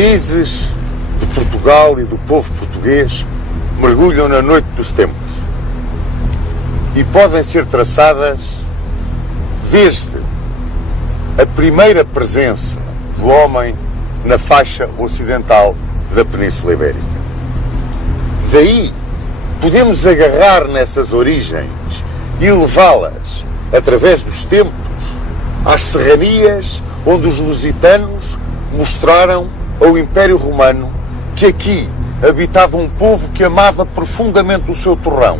raízes de Portugal e do povo português mergulham na noite dos tempos e podem ser traçadas desde a primeira presença do homem na faixa ocidental da Península Ibérica. Daí podemos agarrar nessas origens e levá-las, através dos tempos, às serranias onde os lusitanos mostraram ao Império Romano que aqui habitava um povo que amava profundamente o seu torrão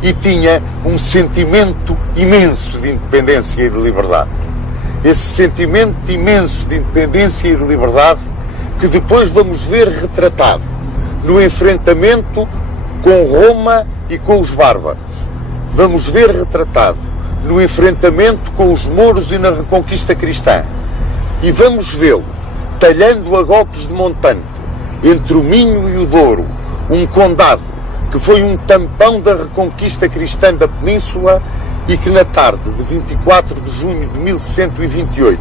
e tinha um sentimento imenso de independência e de liberdade. Esse sentimento imenso de independência e de liberdade que depois vamos ver retratado no enfrentamento com Roma e com os bárbaros. Vamos ver retratado no enfrentamento com os mouros e na reconquista cristã. E vamos vê-lo talhando a golpes de montante entre o Minho e o Douro, um condado que foi um tampão da reconquista cristã da Península e que na tarde de 24 de junho de 1128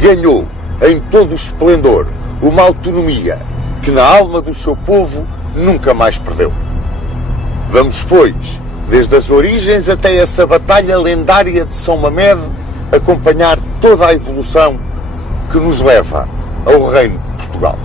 ganhou em todo o esplendor uma autonomia que na alma do seu povo nunca mais perdeu. Vamos, pois, desde as origens até essa batalha lendária de São Mamede, acompanhar toda a evolução que nos leva ao Reino de Portugal.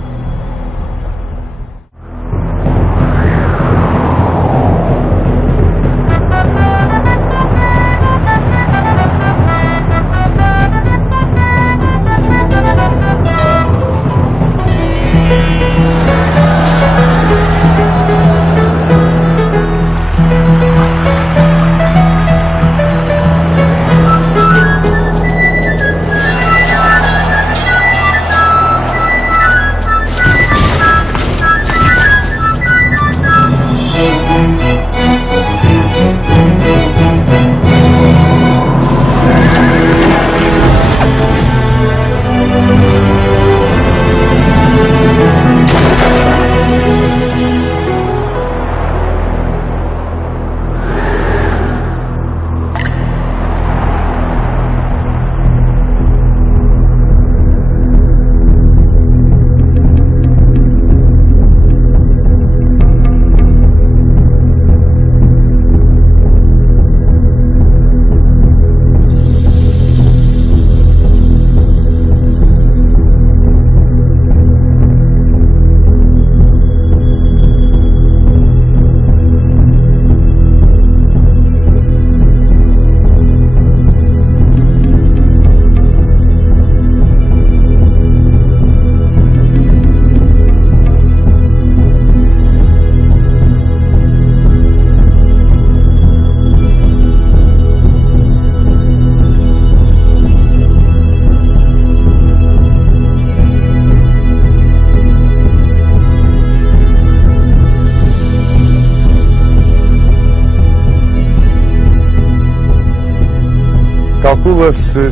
Calcula-se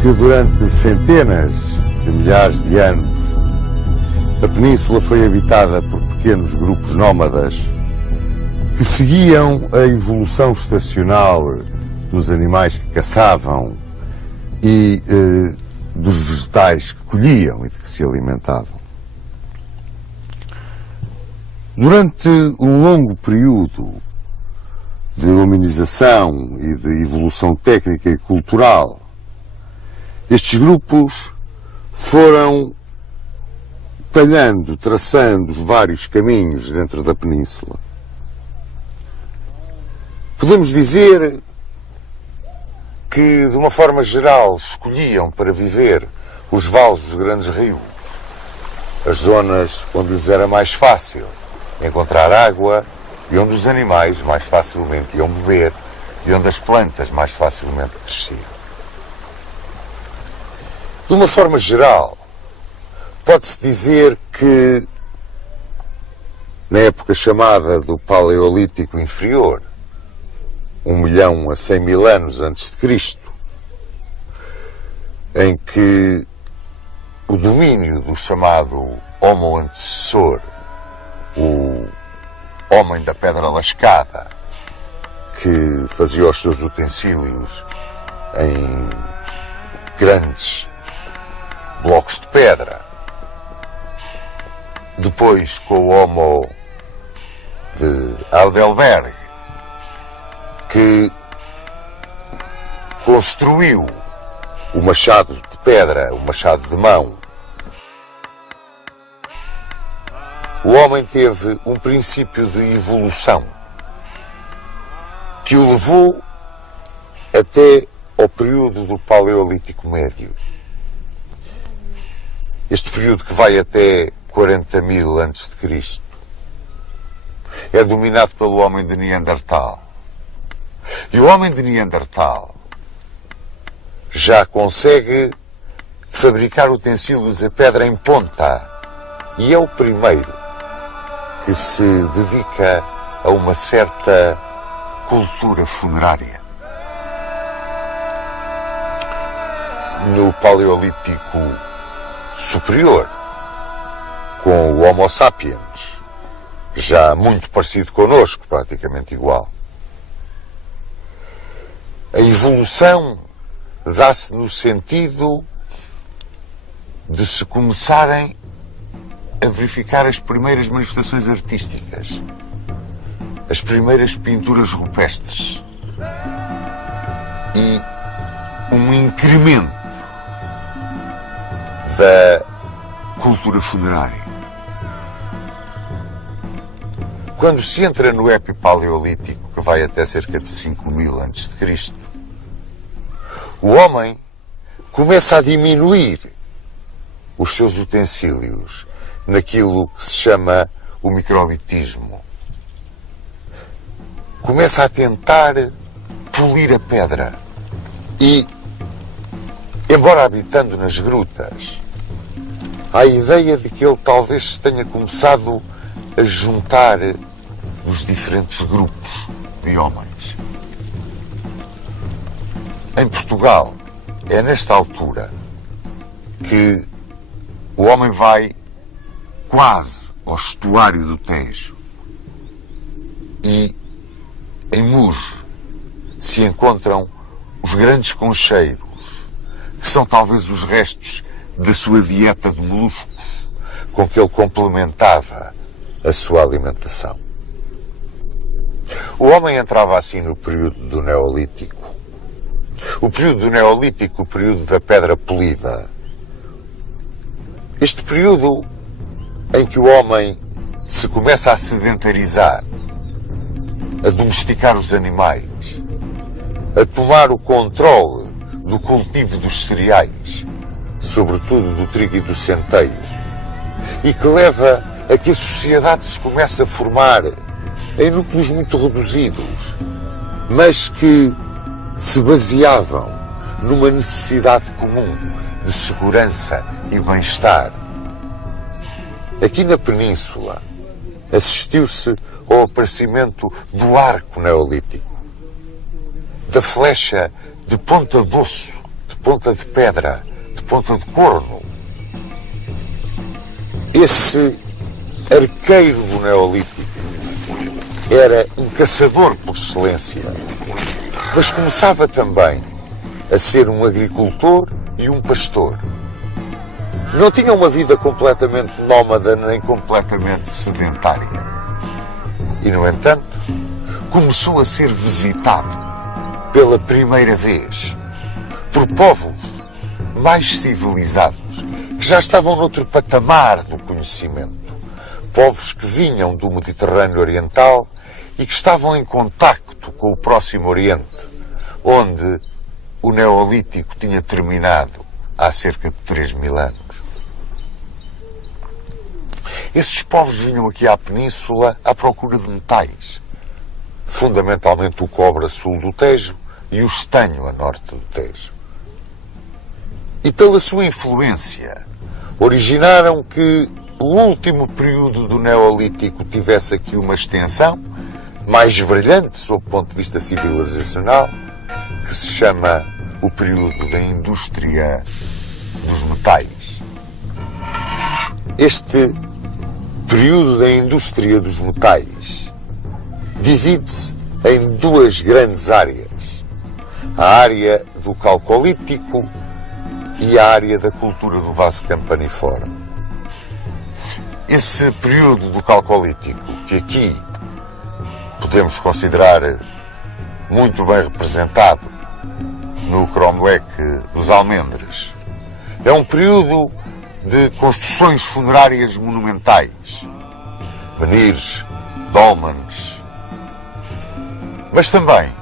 que durante centenas de milhares de anos a península foi habitada por pequenos grupos nómadas que seguiam a evolução estacional dos animais que caçavam e dos vegetais que colhiam e de que se alimentavam. Durante um longo período de hominização e de evolução técnica e cultural, estes grupos foram talhando, traçando vários caminhos dentro da península. Podemos dizer que, de uma forma geral, escolhiam para viver os vales dos grandes rios, as zonas onde lhes era mais fácil encontrar água e onde os animais mais facilmente iam beber e onde as plantas mais facilmente cresciam. De uma forma geral, pode-se dizer que, na época chamada do Paleolítico Inferior, 1 milhão a 100 mil anos antes de Cristo, em que o domínio do chamado Homo antecessor, o homem da pedra lascada, que fazia os seus utensílios em grandes blocos de pedra depois com o Homo de Heidelberg, que construiu o machado de pedra, o machado de mão. O homem teve um princípio de evolução que o levou até ao período do Paleolítico Médio. Este período que vai até 40.000 a.C. é dominado pelo homem de Neandertal. E o homem de Neandertal já consegue fabricar utensílios a pedra em ponta e é o primeiro que se dedica a uma certa cultura funerária. No Paleolítico Superior, com o Homo sapiens, já muito parecido connosco, praticamente igual, a evolução dá-se no sentido de se começarem a verificar as primeiras manifestações artísticas, as primeiras pinturas rupestres e um incremento da cultura funerária. Quando se entra no Epipaleolítico, que vai até cerca de 5.000 a.C., o homem começa a diminuir os seus utensílios naquilo que se chama o microlitismo. Começa a tentar polir a pedra e, embora habitando nas grutas, há a ideia de que ele talvez se tenha começado a juntar os diferentes grupos de homens. Em Portugal, é nesta altura que o homem vai quase ao estuário do Tejo e em Muge se encontram os grandes concheiros, que são talvez os restos da sua dieta de moluscos com que ele complementava a sua alimentação. O homem entrava assim no período do Neolítico. O período do Neolítico, o período da pedra polida. Este período em que o homem se começa a sedentarizar, a domesticar os animais, a tomar o controle do cultivo dos cereais, sobretudo do trigo e do centeio, e que leva a que a sociedade se comece a formar em núcleos muito reduzidos, mas que se baseavam numa necessidade comum de segurança e bem-estar. Aqui na Península assistiu-se ao aparecimento do arco neolítico, da flecha de ponta de osso, de ponta de pedra, de ponta de corno. Esse arqueiro do Neolítico era um caçador por excelência, mas começava também a ser um agricultor e um pastor. Não tinha uma vida completamente nómada nem completamente sedentária. E, no entanto, começou a ser visitado pela primeira vez por povos mais civilizados, que já estavam noutro patamar do conhecimento. Povos que vinham do Mediterrâneo Oriental e que estavam em contacto com o Próximo Oriente, onde o Neolítico tinha terminado há cerca de 3.000 anos. Esses povos vinham aqui à Península à procura de metais, fundamentalmente o cobre a sul do Tejo e o estanho a norte do Tejo. E pela sua influência, originaram que o último período do Neolítico tivesse aqui uma extensão mais brilhante sob o ponto de vista civilizacional, que se chama o período da indústria dos metais. Este período da indústria dos metais divide-se em duas grandes áreas: a área do Calcolítico e a área da cultura do vaso campaniforme. Esse período do Calcolítico, que aqui podemos considerar muito bem representado no cromlech dos Almendres, é um período de construções funerárias monumentais, menires, dólmenes, mas também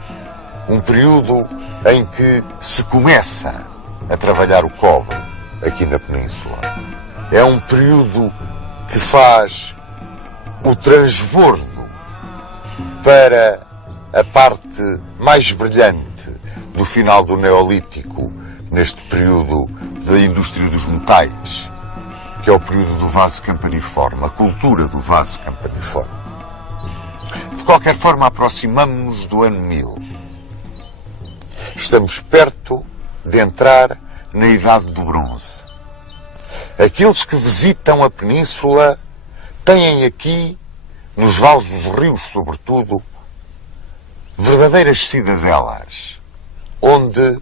um período em que se começa a trabalhar o cobre aqui na Península. É um período que faz o transbordo para a parte mais brilhante do final do Neolítico, neste período da indústria dos metais, que é o período do vaso campaniforme, a cultura do vaso campaniforme. De qualquer forma, aproximamos-nos do ano 1000. Estamos perto de entrar na Idade do Bronze. Aqueles que visitam a Península têm aqui, nos vales dos rios sobretudo, verdadeiras cidadelas, onde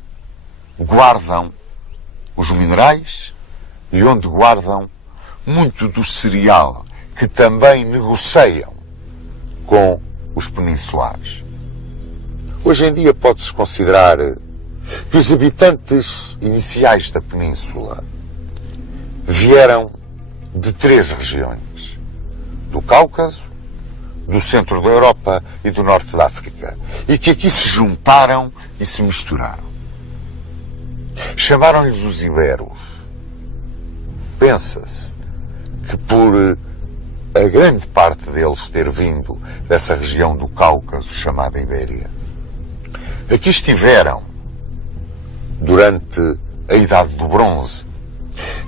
guardam os minerais e onde guardam muito do cereal que também negociam com os peninsulares. Hoje em dia pode-se considerar que os habitantes iniciais da Península vieram de 3 regiões: do Cáucaso, do centro da Europa e do norte da África, e que aqui se juntaram e se misturaram. Chamaram-lhes os Iberos. Pensa-se que por a grande parte deles ter vindo dessa região do Cáucaso chamada Ibéria, aqui estiveram durante a Idade do Bronze,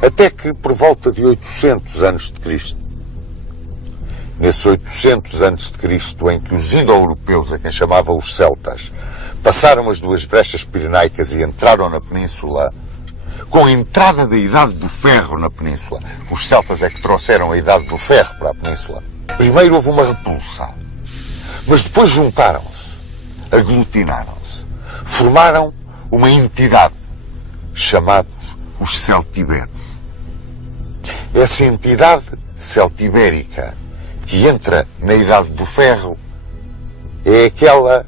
até que por volta de 800 a.C., nesses 800 a.C. em que os indo-europeus, a quem chamavam os celtas, passaram as 2 brechas pirenaicas e entraram na Península, com a entrada da Idade do Ferro na Península, os celtas é que trouxeram a Idade do Ferro para a Península. Primeiro houve uma repulsa, mas depois juntaram-se, aglutinaram-se, formaram uma entidade, chamados os celtibéros. Essa entidade celtibérica que entra na Idade do Ferro é aquela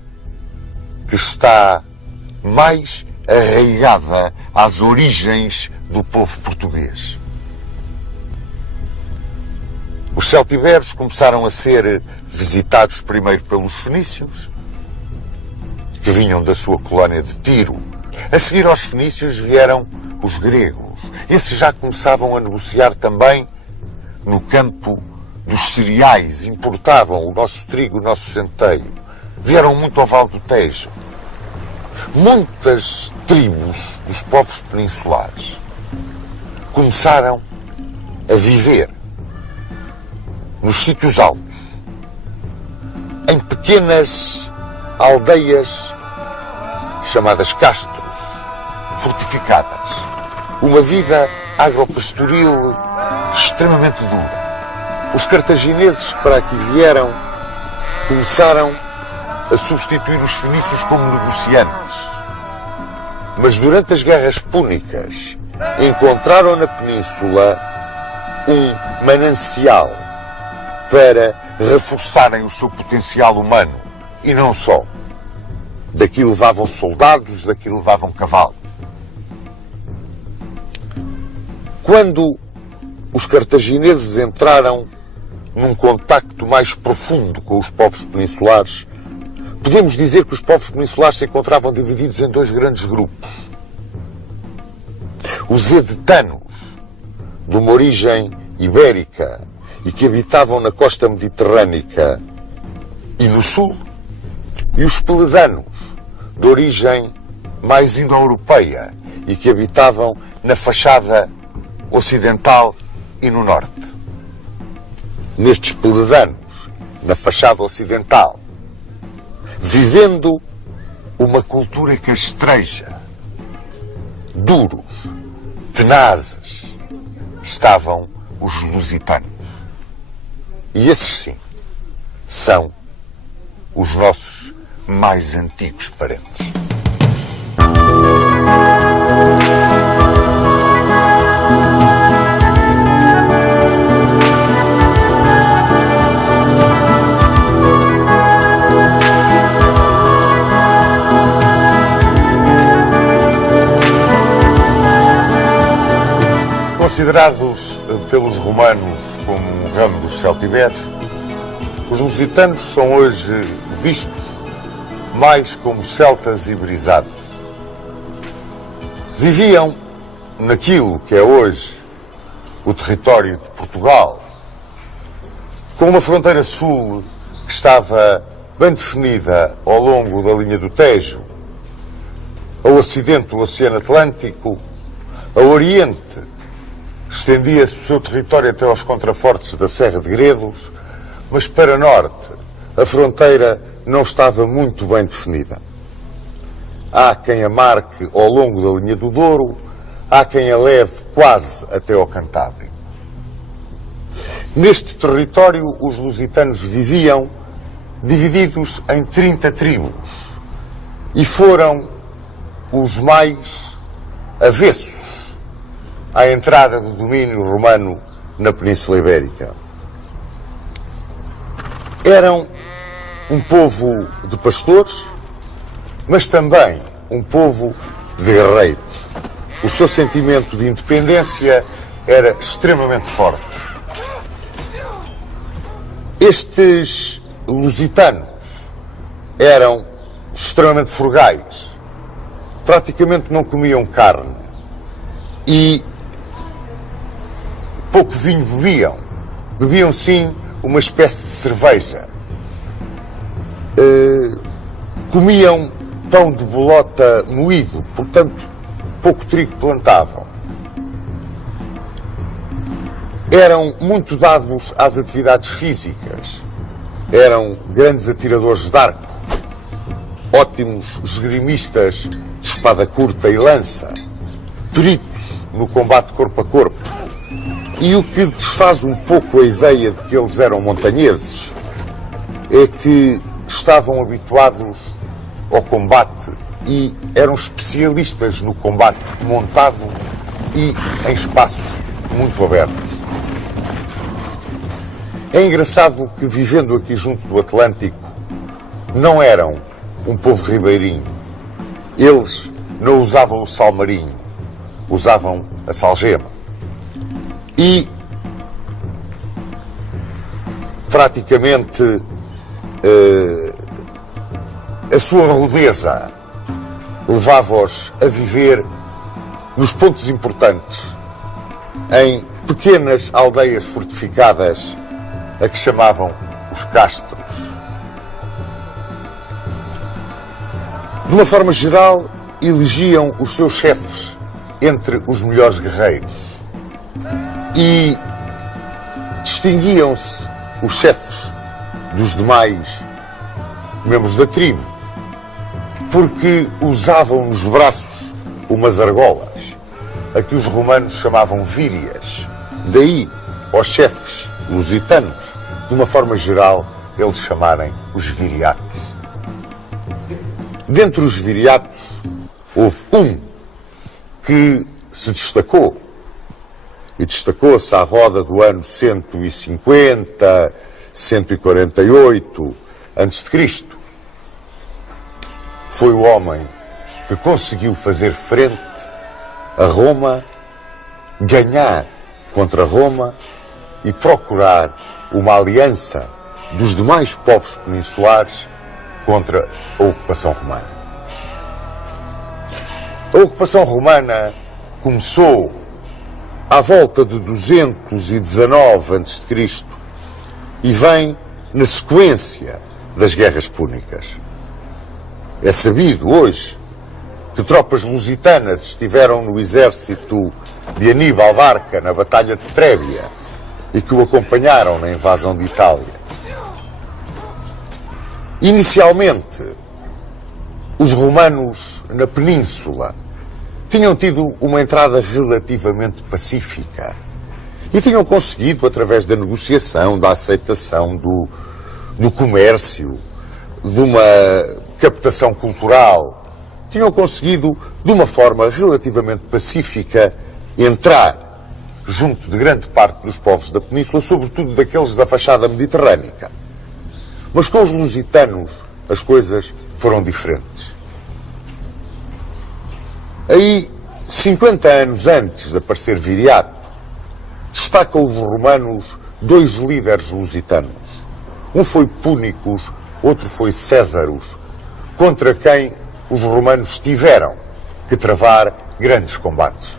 que está mais arraigada às origens do povo português. Os celtibéros começaram a ser visitados primeiro pelos fenícios, que vinham da sua colónia de Tiro. A seguir aos fenícios vieram os gregos. Esses já começavam a negociar também no campo dos cereais, importavam o nosso trigo, o nosso centeio. Vieram muito ao Vale do Tejo. Muitas tribos dos povos peninsulares começaram a viver nos sítios altos, em pequenas aldeias chamadas castros, fortificadas. Uma vida agropastoril extremamente dura. Os cartagineses que para aqui vieram começaram a substituir os fenícios como negociantes. Mas durante as guerras púnicas encontraram na Península um manancial para reforçarem o seu potencial humano. E não só. Daqui levavam soldados, daqui levavam cavalos. Quando os cartagineses entraram num contacto mais profundo com os povos peninsulares, podemos dizer que os povos peninsulares se encontravam divididos em 2 grandes grupos. Os edetanos, de uma origem ibérica e que habitavam na costa mediterrânica e no sul, e os peledanos, de origem mais indo-europeia e que habitavam na fachada ocidental e no norte. Nestes peledanos, na fachada ocidental, vivendo uma cultura castreja, duros, tenazes, estavam os lusitanos. E esses sim, são os nossos mais antigos parentes. Considerados pelos romanos como um ramo dos celtibérios, os lusitanos são hoje vistos mais como celtas iberizados. Viviam naquilo que é hoje o território de Portugal, com uma fronteira sul que estava bem definida ao longo da linha do Tejo, ao ocidente do Oceano Atlântico, ao oriente estendia-se o seu território até aos contrafortes da Serra de Gredos, mas para norte a fronteira não estava muito bem definida. Há quem a marque ao longo da linha do Douro, há quem a leve quase até ao Cantábrio. Neste território os lusitanos viviam divididos em 30 tribos e foram os mais avessos à entrada do domínio romano na Península Ibérica. Eram um povo de pastores, mas também um povo de guerreiros. O seu sentimento de independência era extremamente forte. Estes lusitanos eram extremamente frugais, praticamente não comiam carne e pouco vinho bebiam. Bebiam sim uma espécie de cerveja. Comiam pão de bolota moído, portanto pouco trigo plantavam. Eram muito dados às atividades físicas. Eram grandes atiradores de arco, ótimos esgrimistas de espada curta e lança, peritos no combate corpo a corpo. E o que desfaz um pouco a ideia de que eles eram montanheses é que estavam habituados ao combate e eram especialistas no combate montado e em espaços muito abertos. É engraçado que, vivendo aqui junto do Atlântico, não eram um povo ribeirinho. Eles não usavam o salmarinho, usavam a salgema. E praticamente a sua rudeza levava-os a viver nos pontos importantes, em pequenas aldeias fortificadas a que chamavam os castros. De uma forma geral, elegiam os seus chefes entre os melhores guerreiros e distinguiam-se os chefes dos demais membros da tribo porque usavam nos braços umas argolas, a que os romanos chamavam vírias. Daí, aos chefes lusitanos, de uma forma geral, eles chamarem os viriatos. Dentre os viriatos, houve um que se destacou, e destacou-se à roda do ano 150, 148 a.C. Foi o homem que conseguiu fazer frente a Roma, ganhar contra Roma e procurar uma aliança dos demais povos peninsulares contra a ocupação romana. A ocupação romana começou à volta de 219 a.C. e vem na sequência das guerras púnicas. É sabido hoje que tropas lusitanas estiveram no exército de Aníbal Barca na Batalha de Trébia e que o acompanharam na invasão de Itália. Inicialmente, os romanos na península tinham tido uma entrada relativamente pacífica e tinham conseguido, através da negociação, da aceitação, do comércio, de uma captação cultural, tinham conseguido, de uma forma relativamente pacífica, entrar junto de grande parte dos povos da península, sobretudo daqueles da fachada mediterrânica. Mas com os lusitanos as coisas foram diferentes. Aí, 50 anos antes de aparecer Viriato, destacam os romanos dois líderes lusitanos. Um foi Púnicos, outro foi Césaros, contra quem os romanos tiveram que travar grandes combates.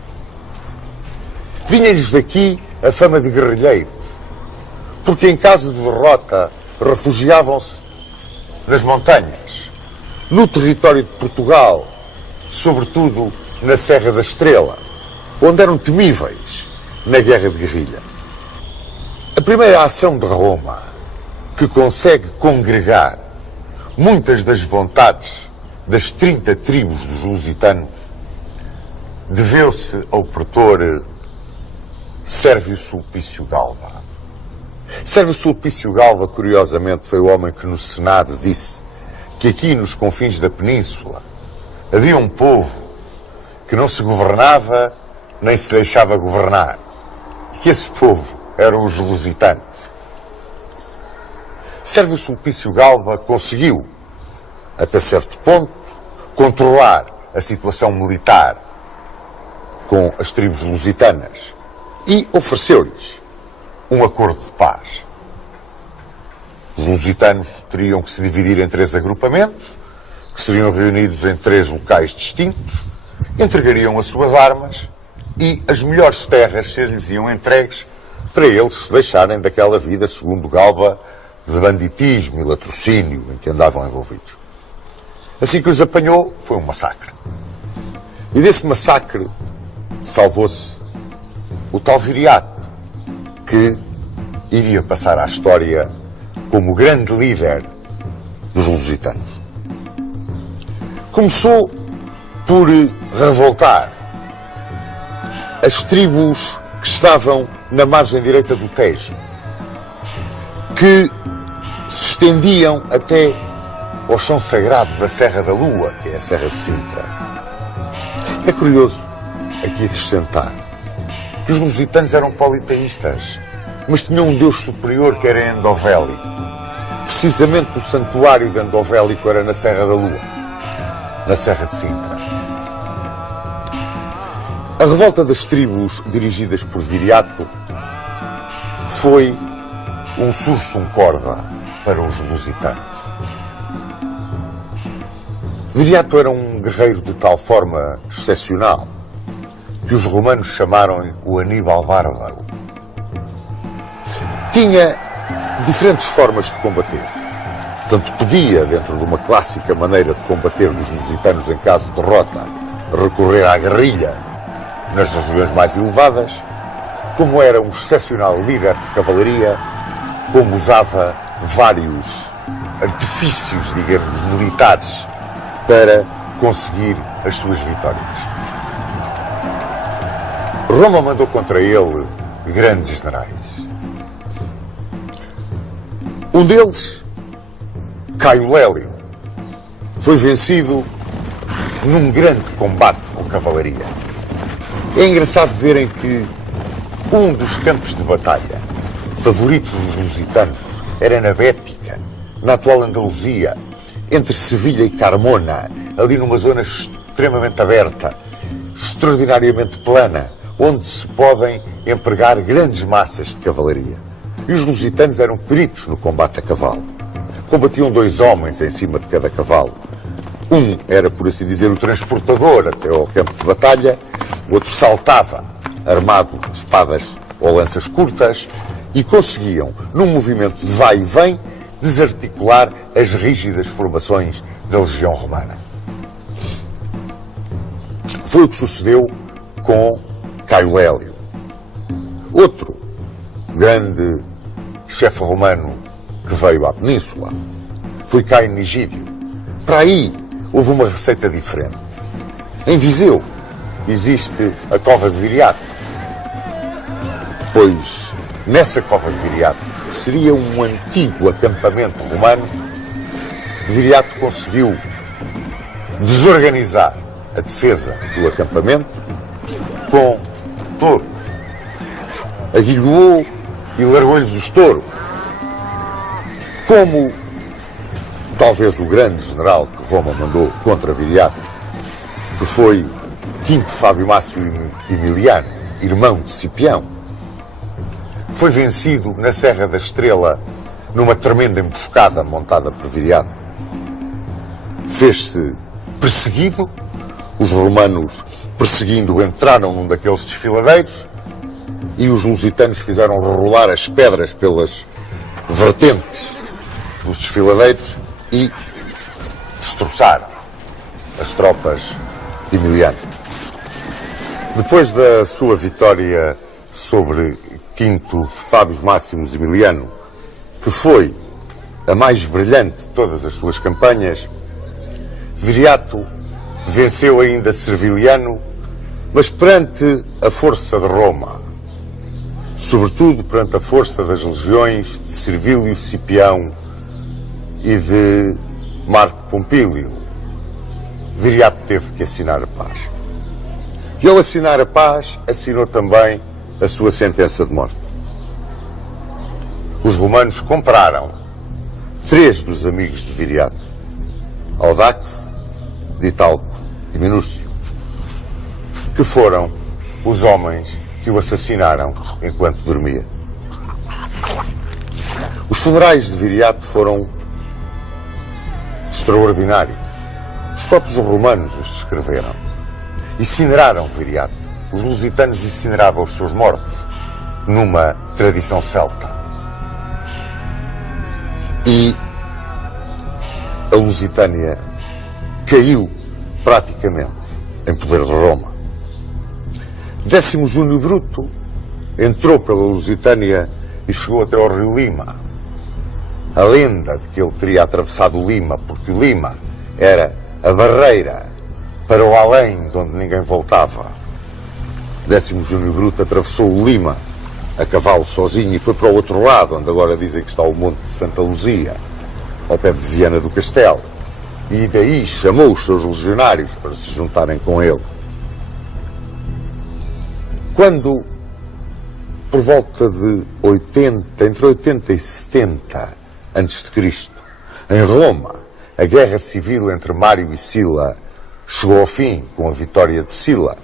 Vinha-lhes daqui a fama de guerrilheiros, porque em caso de derrota refugiavam-se nas montanhas, no território de Portugal, sobretudo na Serra da Estrela, onde eram temíveis na guerra de guerrilha. A primeira ação de Roma, que consegue congregar muitas das vontades das 30 tribos dos lusitanos, deveu-se ao pretor Sérvio Sulpício Galba. Sérvio Sulpício Galba, curiosamente, foi o homem que no Senado disse que aqui nos confins da península havia um povo que não se governava nem se deixava governar. E que esse povo eram os lusitanos. Sérvio Sulpício Galba conseguiu, até certo ponto, controlar a situação militar com as tribos lusitanas e ofereceu-lhes um acordo de paz. Os lusitanos teriam que se dividir em 3 agrupamentos, que seriam reunidos em 3 locais distintos, entregariam as suas armas e as melhores terras ser-lhes iam entregues para eles se deixarem daquela vida, segundo Galba, de banditismo e latrocínio em que andavam envolvidos. Assim que os apanhou, foi um massacre. E desse massacre salvou-se o tal Viriato, que iria passar à história como o grande líder dos lusitanos. Começou por revoltar as tribos que estavam na margem direita do Tejo, que se estendiam até ao chão sagrado da Serra da Lua, que é a Serra de Sintra. É curioso aqui acrescentar que os lusitanos eram politeístas, mas tinham um deus superior que era Endovélico. Precisamente o santuário de Endovélico era na Serra da Lua, na Serra de Sintra. A revolta das tribos dirigidas por Viriato foi um sursum corda para os lusitanos. Viriato era um guerreiro de tal forma excepcional que os romanos chamaram-lhe o Aníbal Bárbaro. Tinha diferentes formas de combater. Portanto, podia, dentro de uma clássica maneira de combater dos lusitanos em caso de derrota, recorrer à guerrilha nas regiões mais elevadas, como era um excepcional líder de cavalaria, como usava vários artifícios, digamos, militares para conseguir as suas vitórias. Roma mandou contra ele grandes generais. Um deles, Caio Lélio, foi vencido num grande combate com cavalaria. É engraçado verem que um dos campos de batalha favoritos dos lusitanos era na Bética, na atual Andaluzia, entre Sevilha e Carmona, ali numa zona extremamente aberta, extraordinariamente plana, onde se podem empregar grandes massas de cavalaria. E os lusitanos eram peritos no combate a cavalo. Combatiam 2 homens em cima de cada cavalo. Um era, por assim dizer, o transportador até ao campo de batalha, o outro saltava, armado de espadas ou lanças curtas, e conseguiam, num movimento de vai e vem, desarticular as rígidas formações da legião romana. Foi o que sucedeu com Caio Lélio. Outro grande chefe romano que veio à península foi Caio Nigídio. Para aí houve uma receita diferente. Em Viseu existe a Cova de Viriato, pois nessa Cova de Viriato seria um antigo acampamento romano. Viriato conseguiu desorganizar a defesa do acampamento com touro. Aguilhoou e largou-lhes os touros. Como talvez o grande general que Roma mandou contra Viriato, que foi Quinto Fábio Mácio Emiliano, irmão de Cipião, foi vencido na Serra da Estrela numa tremenda emboscada montada por Viriato. Fez-se perseguido, os romanos, perseguindo, entraram num daqueles desfiladeiros e os lusitanos fizeram rolar as pedras pelas vertentes dos desfiladeiros e destroçaram as tropas de Emiliano. Depois da sua vitória sobre Quinto Fábio Máximos Emiliano, que foi a mais brilhante de todas as suas campanhas, Viriato venceu ainda Serviliano, mas perante a força de Roma, sobretudo perante a força das legiões de Servílio Cipião e de Marco Pompílio, Viriato teve que assinar a paz. E ao assinar a paz, assinou também a sua sentença de morte. Os romanos compraram 3 dos amigos de Viriato, Audax, Ditalco e Minúcio, que foram os homens que o assassinaram enquanto dormia. Os funerais de Viriato foram extraordinários. Os próprios romanos os descreveram. Incineraram Viriato. Os lusitanos incineravam os seus mortos numa tradição celta. E a Lusitânia caiu praticamente em poder de Roma. Décimo Júnior Bruto entrou pela Lusitânia e chegou até ao rio Lima. A lenda de que ele teria atravessado o Lima, porque o Lima era a barreira para o além de onde ninguém voltava. Décimo Júnior Bruto atravessou o Lima a cavalo sozinho e foi para o outro lado, onde agora dizem que está o Monte de Santa Luzia, ao pé de Viana do Castelo. E daí chamou os seus legionários para se juntarem com ele. Quando, por volta de 80, entre 80 e 70 a.C., em Roma, a guerra civil entre Mário e Sila chegou ao fim com a vitória de Sila,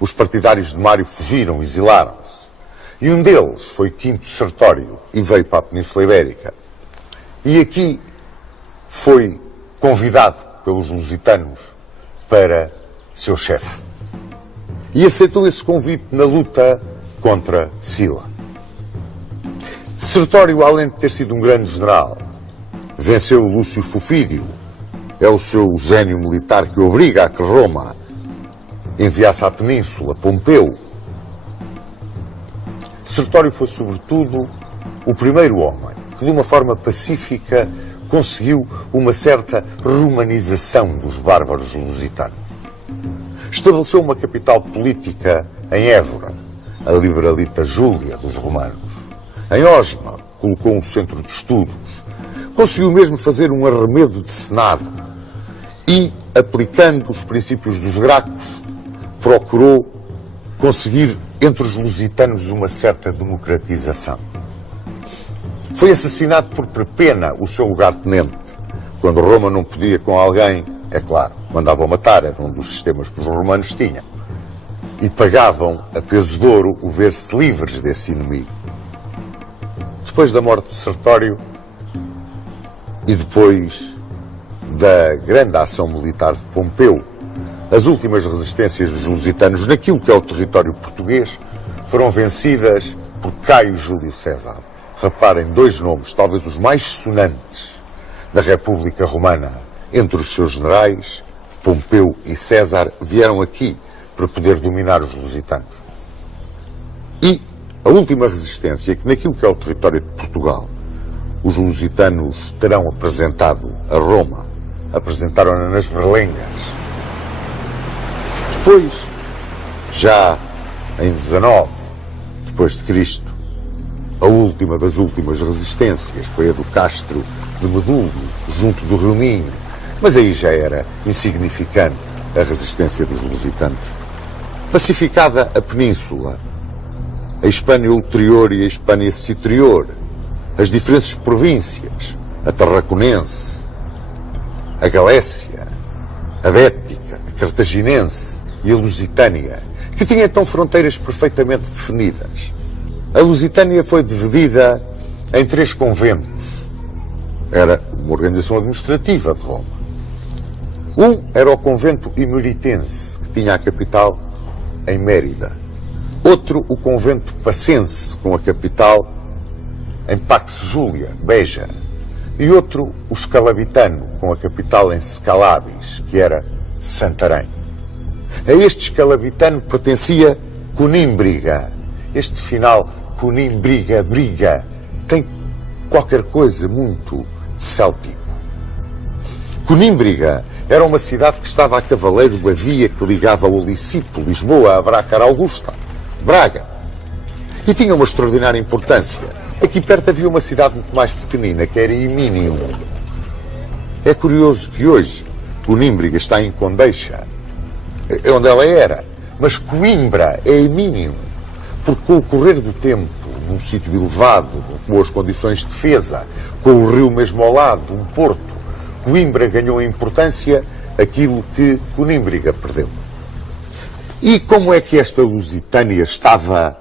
os partidários de Mário fugiram, exilaram-se. E um deles foi Quinto Sertório e veio para a Península Ibérica. E aqui foi convidado pelos lusitanos para seu chefe. E aceitou esse convite na luta contra Sila. Sertório, além de ter sido um grande general, venceu Lúcio Fufídio. É o seu gênio militar que obriga a que Roma enviasse à Península Pompeu. Sertório foi, sobretudo, o primeiro homem que, de uma forma pacífica, conseguiu uma certa romanização dos bárbaros lusitanos. Estabeleceu uma capital política em Évora, a Liberalita Júlia dos romanos. Em Osma, colocou um centro de estudos. Conseguiu mesmo fazer um arremedo de Senado e, aplicando os princípios dos Gracos, procurou conseguir entre os lusitanos uma certa democratização. Foi assassinado por Perpena, o seu lugartenente. Quando Roma não podia com alguém, é claro, mandavam matar, era um dos sistemas que os romanos tinham. E pagavam a peso de ouro o ver-se livres desse inimigo. Depois da morte de Sertório e depois da grande ação militar de Pompeu, as últimas resistências dos lusitanos naquilo que é o território português foram vencidas por Caio Júlio César. Reparem, 2 nomes, talvez os mais sonantes da República Romana. Entre os seus generais, Pompeu e César, vieram aqui para poder dominar os lusitanos. E a última resistência, que naquilo que é o território de Portugal, os lusitanos terão apresentado a Roma, apresentaram-na nas Berlengas. Depois, já em 19 depois de Cristo, a última das últimas resistências foi a do Castro de Medulho, junto do Rio Minho, mas aí já era insignificante a resistência dos lusitanos. Pacificada a Península, a Hispânia Ulterior e a Hispânia Citerior, as diferentes províncias, a Tarraconense, a Galécia, a Bética, a Cartaginense e a Lusitânia, que tinham então fronteiras perfeitamente definidas. A Lusitânia foi dividida em 3 conventos. Era uma organização administrativa de Roma. Um era o convento emeritense, que tinha a capital em Mérida. Outro, o convento pacense, com a capital em Pax Julia, Beja. E outro, o escalabitano, com a capital em Scalabis, que era Santarém. A este escalabitano pertencia Conímbriga. Este final, Conímbriga, briga, tem qualquer coisa muito céltico. Conímbriga era uma cidade que estava a cavaleiro da via que ligava o Licipo, Lisboa, a Bracara Augusta, Braga. E tinha uma extraordinária importância. Aqui perto havia uma cidade muito mais pequenina, que era Iminium. É curioso que hoje Conímbriga está em Condeixa, é onde ela era, mas Coimbra é Iminium, porque com o correr do tempo, num sítio elevado, com boas condições de defesa, com o rio mesmo ao lado, um porto, Coimbra ganhou em importância aquilo que Conímbriga perdeu. E como é que esta Lusitânia estava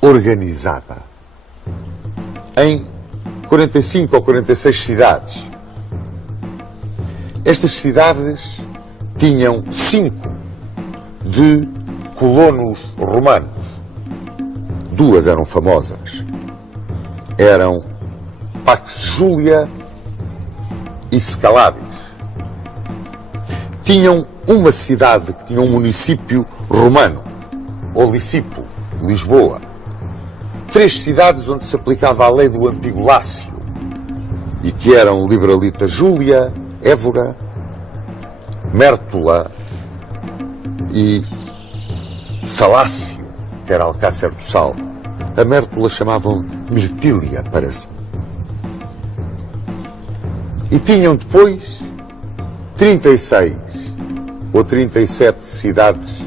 organizada? Em 45 ou 46 cidades. Estas cidades tinham 5 de colonos romanos. 2 eram famosas. Eram Pax Julia e Scalabis. Tinham uma cidade que tinha um município romano, o Licipo, Lisboa. 3 cidades onde se aplicava a lei do antigo Lácio, e que eram Liberalita Júlia, Évora, Mértola e Salácio, que era Alcácer do Sal. A Mértola chamavam Mirtília, parece. E tinham depois 36 ou 37 cidades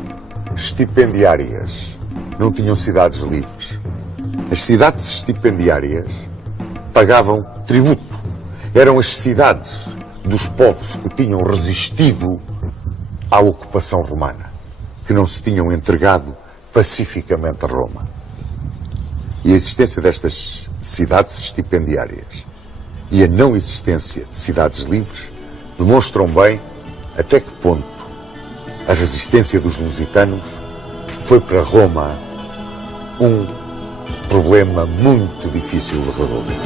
estipendiárias. Não tinham cidades livres. As cidades estipendiárias pagavam tributo. Eram as cidades dos povos que tinham resistido à ocupação romana, que não se tinham entregado pacificamente a Roma. E a existência destas cidades estipendiárias e a não existência de cidades livres demonstram bem até que ponto a resistência dos lusitanos foi para Roma um problema muito difícil de resolver.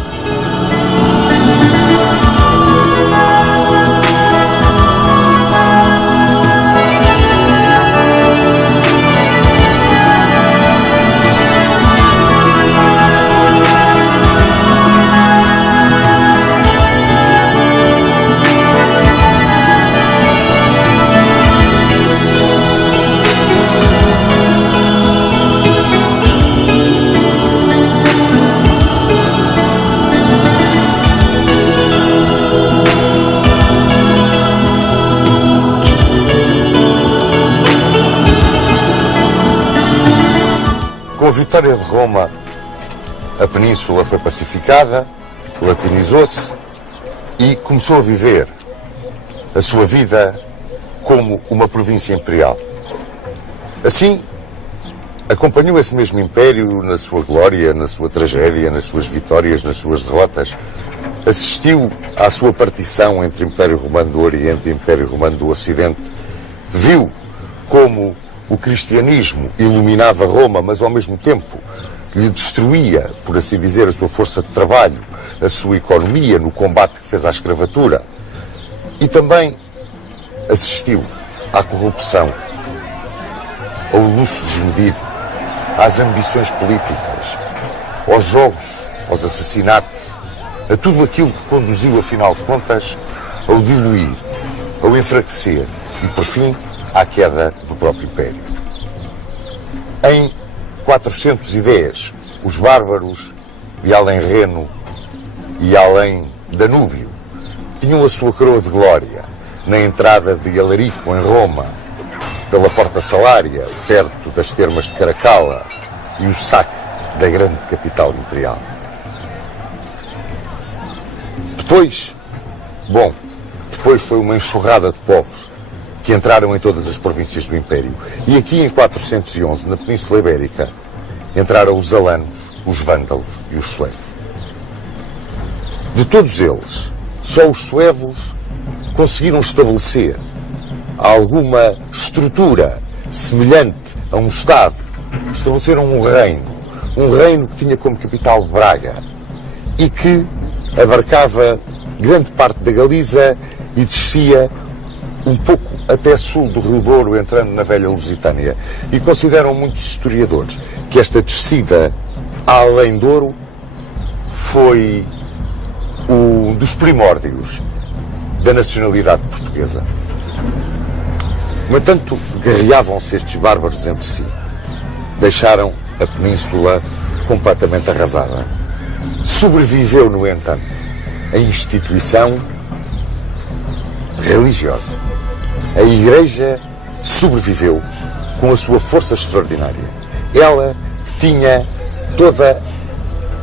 Com a vitória de Roma, a península foi pacificada, latinizou-se e começou a viver a sua vida como uma província imperial. Assim, acompanhou esse mesmo império na sua glória, na sua tragédia, nas suas vitórias, nas suas derrotas. Assistiu à sua partição entre Império Romano do Oriente e Império Romano do Ocidente. Viu como o cristianismo iluminava Roma, mas ao mesmo tempo lhe destruía, por assim dizer, a sua força de trabalho, a sua economia no combate que fez à escravatura. E também assistiu à corrupção, ao luxo desmedido, às ambições políticas, aos jogos, aos assassinatos, a tudo aquilo que conduziu, afinal de contas, ao diluir, ao enfraquecer e, por fim, à queda do próprio Império. Em 410, os bárbaros de além Reno e além Danúbio tinham a sua coroa de glória na entrada de Alarico, em Roma, pela Porta Salária, perto das termas de Caracalla, e o saque da grande capital imperial. Depois foi uma enxurrada de povos que entraram em todas as províncias do Império. E aqui em 411, na Península Ibérica, entraram os alanos, os vândalos e os suevos. De todos eles, só os suevos conseguiram estabelecer alguma estrutura semelhante a um Estado. Estabeleceram um reino que tinha como capital Braga e que abarcava grande parte da Galiza e descia um pouco até sul do Rio Douro, entrando na velha Lusitânia. E consideram muitos historiadores que esta descida além Douro foi um dos primórdios da nacionalidade portuguesa. No entanto, guerreavam-se estes bárbaros entre si. Deixaram a península completamente arrasada. Sobreviveu, no entanto, a instituição religiosa. A Igreja sobreviveu com a sua força extraordinária. Ela que tinha toda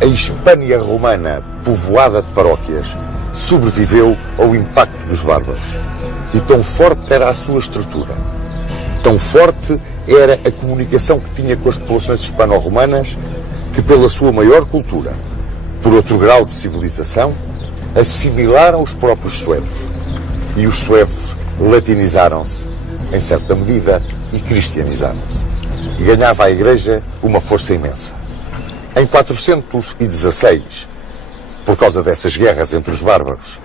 a Hispânia romana povoada de paróquias, sobreviveu ao impacto dos bárbaros. E tão forte era a sua estrutura, tão forte era a comunicação que tinha com as populações hispano-romanas, que pela sua maior cultura, por outro grau de civilização, assimilaram os próprios suevos. E os suevos latinizaram-se, em certa medida, e cristianizaram-se. E ganhava a Igreja uma força imensa. Em 416, por causa dessas guerras entre os bárbaros,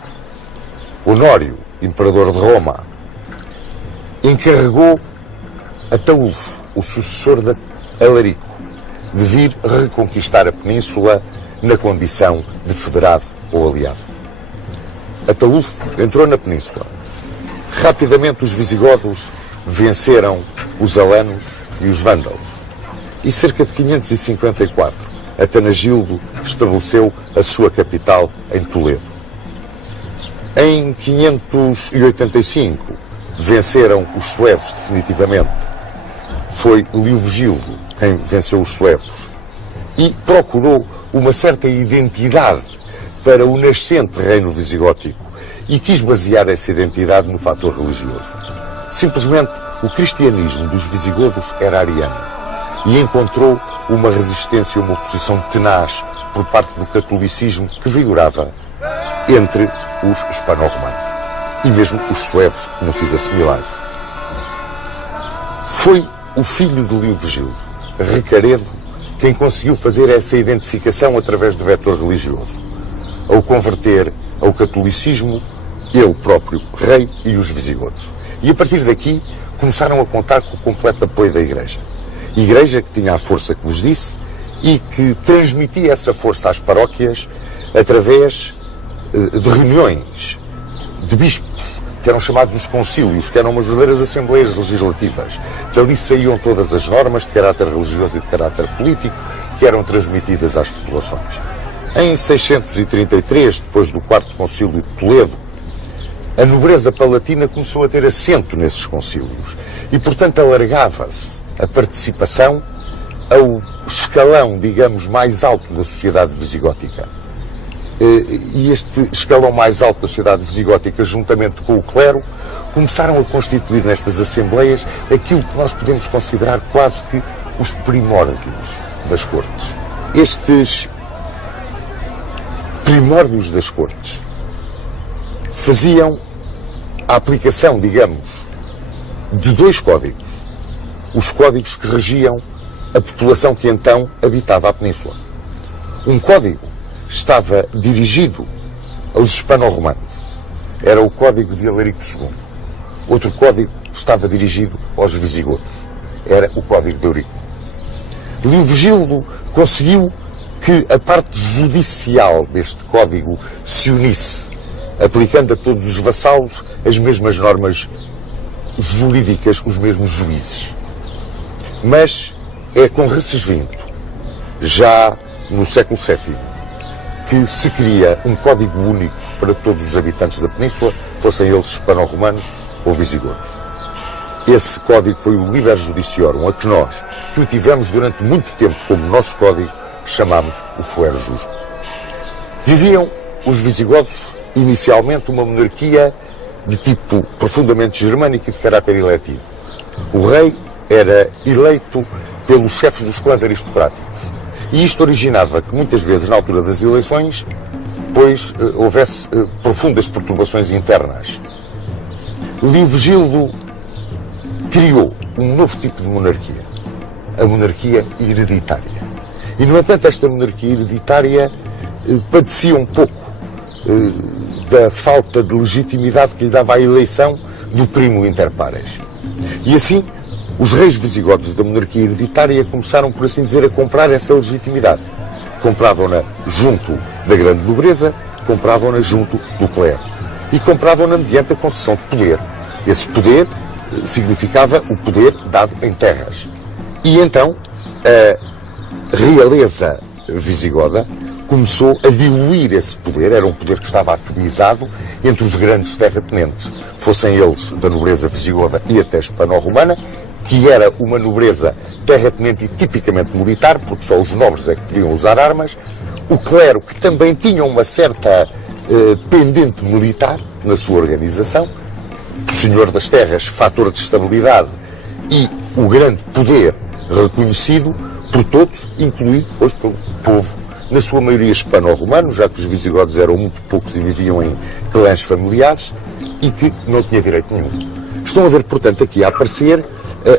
Honório, imperador de Roma, encarregou Ataúlfo, o sucessor de Alarico, de vir reconquistar a península na condição de federado ou aliado. Ataúlfo entrou na península. Rapidamente os visigodos venceram os alanos e os vândalos. E cerca de 554, Atanagildo estabeleceu a sua capital em Toledo. Em 585, venceram os suevos definitivamente. Foi Leovigildo quem venceu os suevos e procurou uma certa identidade para o nascente reino visigótico e quis basear essa identidade no fator religioso. Simplesmente, o cristianismo dos visigodos era ariano e encontrou uma resistência, uma oposição tenaz por parte do catolicismo que vigorava entre os hispano-romanos e mesmo os suevos que tinham sido assimilados. Foi o filho de Leovigildo, Recaredo, quem conseguiu fazer essa identificação através do vetor religioso, ao converter ao catolicismo ele próprio, rei, e os visigodos. E a partir daqui começaram a contar com o completo apoio da Igreja. Igreja que tinha a força que vos disse e que transmitia essa força às paróquias através de reuniões de bispos, que eram chamados os concílios, que eram umas verdadeiras assembleias legislativas. Dali saíam todas as normas de caráter religioso e de caráter político que eram transmitidas às populações. Em 633, depois do quarto concílio de Toledo, a nobreza palatina começou a ter assento nesses concílios e, portanto, alargava-se a participação ao escalão, digamos, mais alto da sociedade visigótica. E este escalão mais alto da sociedade visigótica, juntamente com o clero, começaram a constituir nestas assembleias aquilo que nós podemos considerar quase que os primórdios das cortes. Estes primórdios das cortes faziam a aplicação, digamos, de dois códigos. Os códigos que regiam a população que então habitava a península. Um código estava dirigido aos hispano-romanos. Era o Código de Alarico II. Outro código estava dirigido aos visigodos. Era o Código de Eurico. Leovigildo conseguiu que a parte judicial deste código se unisse, aplicando a todos os vassalos as mesmas normas jurídicas, os mesmos juízes. Mas é com Recesvinto, já no século VII, que se cria um código único para todos os habitantes da península, fossem eles hispano-romanos ou visigodos. Esse código foi o Liber Judiciorum, a que nós, que o tivemos durante muito tempo como nosso código, chamámos o Fuero Justo. Viviam os visigodos, inicialmente, uma monarquia de tipo profundamente germânico e de caráter eletivo. O rei era eleito pelos chefes dos clãs aristocráticos. E isto originava que muitas vezes, na altura das eleições, pois houvesse profundas perturbações internas. Leovigildo criou um novo tipo de monarquia, a monarquia hereditária. E, no entanto, esta monarquia hereditária padecia um pouco da falta de legitimidade que lhe dava a eleição do primo inter pares. E assim, os reis visigodos da monarquia hereditária começaram, por assim dizer, a comprar essa legitimidade. Compravam-na junto da grande nobreza, compravam-na junto do clero. E compravam-na mediante a concessão de poder. Esse poder significava o poder dado em terras. E então, a realeza visigoda começou a diluir esse poder. Era um poder que estava atomizado entre os grandes terratenentes, fossem eles da nobreza visigoda e até hispano-romana, que era uma nobreza terratenente e tipicamente militar, porque só os nobres é que podiam usar armas, o clero, que também tinha uma certa pendente militar na sua organização, o senhor das terras, fator de estabilidade, e o grande poder reconhecido por todos, incluído hoje pelo povo, na sua maioria hispano-romano, já que os visigodos eram muito poucos e viviam em clãs familiares, e que não tinha direito nenhum. Estão a ver, portanto, aqui a aparecer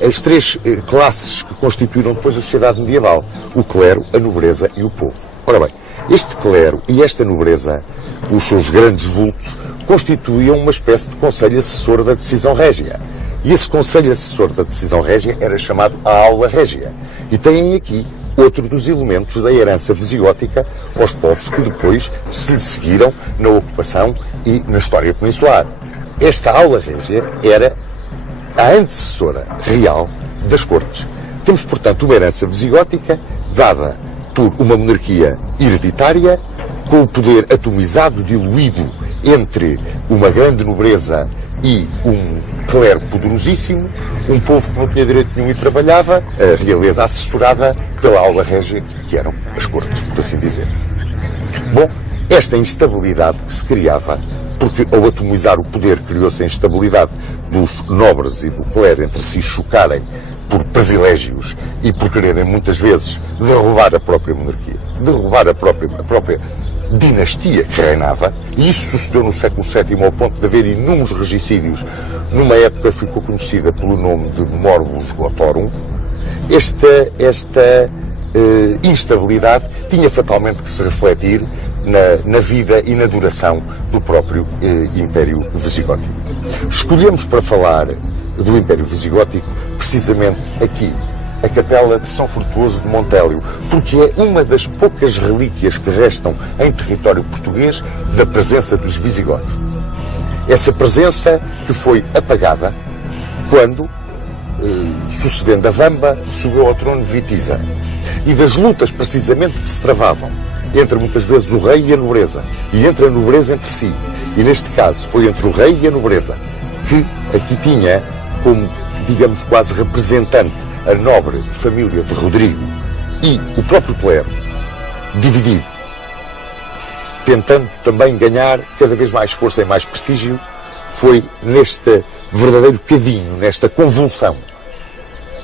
as três classes que constituíram depois a sociedade medieval: o clero, a nobreza e o povo. Ora bem, este clero e esta nobreza, os seus grandes vultos, constituíam uma espécie de conselho assessor da decisão régia. E esse conselho assessor da decisão régia era chamado a aula régia. E têm aqui outro dos elementos da herança visigótica aos povos que depois se lhe seguiram na ocupação e na história peninsular. Esta aula régia era a antecessora real das cortes. Temos, portanto, uma herança visigótica dada por uma monarquia hereditária, com o poder atomizado, diluído entre uma grande nobreza e um clero poderosíssimo, um povo que não tinha direito nenhum e trabalhava, a realeza assessorada pela aula régia, que eram as cortes, por assim dizer. Bom, esta instabilidade que se criava, porque ao atomizar o poder criou-se a instabilidade dos nobres e do clero entre si chocarem por privilégios e por quererem muitas vezes derrubar a própria monarquia, derrubar a própria dinastia que reinava, e isso sucedeu no século VII ao ponto de haver inúmeros regicídios, numa época que ficou conhecida pelo nome de Morbus Gotorum. Esta instabilidade tinha fatalmente que se refletir na vida e na duração do próprio Império Visigótico. Escolhemos para falar do Império Visigótico precisamente aqui, a Capela de São Frutuoso de Montélio, porque é uma das poucas relíquias que restam em território português da presença dos visigodos. Essa presença que foi apagada quando, sucedendo a Vamba, subiu ao trono Witiza. E das lutas precisamente que se travavam entre muitas vezes o rei e a nobreza, e entre a nobreza entre si, e neste caso foi entre o rei e a nobreza, que aqui tinha como, digamos, quase representante a nobre família de Rodrigo e o próprio clero, dividido, tentando também ganhar cada vez mais força e mais prestígio. Foi neste verdadeiro cadinho, nesta convulsão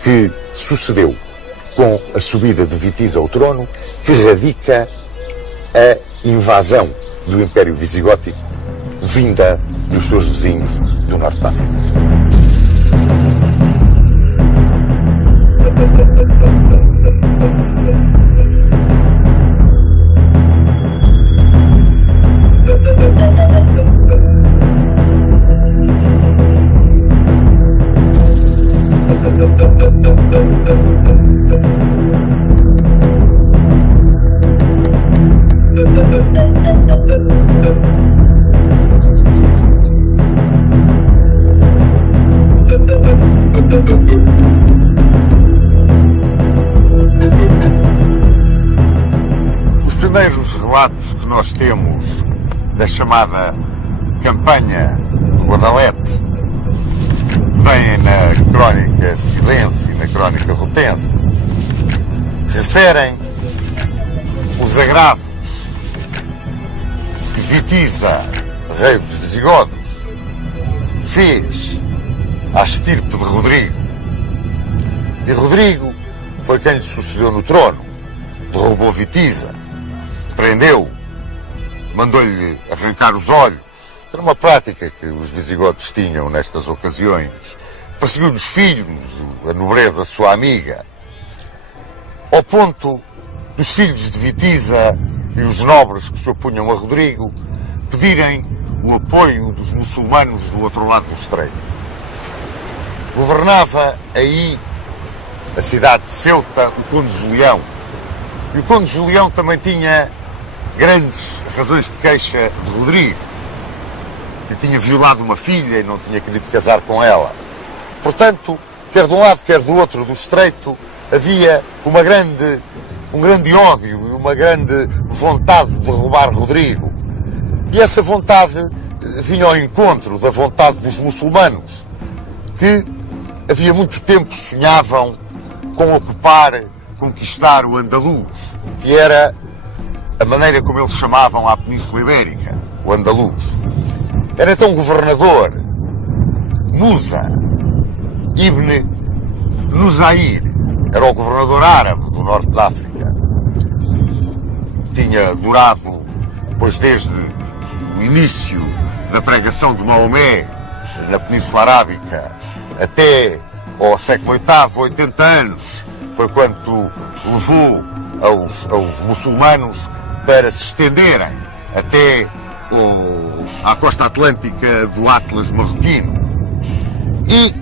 que sucedeu com a subida de Witiza ao trono, que radica a invasão do Império Visigótico vinda dos seus vizinhos do Norte da África. Os primeiros relatos que nós temos da chamada campanha do Guadalete vêm na crónica Silense e na crónica Rotense. Referem os agravos que Witiza, rei dos visigodos, fez à estirpe de Rodrigo. E Rodrigo foi quem lhe sucedeu no trono. derrubou Vitiza, prendeu, mandou-lhe arrancar os olhos. Era uma prática que os visigodos tinham nestas ocasiões. Perseguiu os filhos, a nobreza sua amiga, ao ponto dos filhos de Vitiza e os nobres que se opunham a Rodrigo pedirem o apoio dos muçulmanos do outro lado do estreito. Governava aí a cidade de Ceuta o Conde Julião. E o Conde Julião também tinha grandes razões de queixa de Rodrigo, que tinha violado uma filha e não tinha querido casar com ela. Portanto, quer de um lado, quer do outro do estreito, havia um grande ódio e uma grande vontade de derrubar Rodrigo. E essa vontade vinha ao encontro da vontade dos muçulmanos, que havia muito tempo sonhavam com ocupar, conquistar o Andaluz, que era a maneira como eles chamavam a Península Ibérica, o Andaluz. Era então governador Musa ibn Nusair, era o governador árabe do norte da África. Tinha durado, pois desde o início da pregação de Maomé na Península Arábica até ao século VIII, 80 anos, foi quanto levou aos muçulmanos para se estenderem até à costa atlântica do Atlas marroquino. E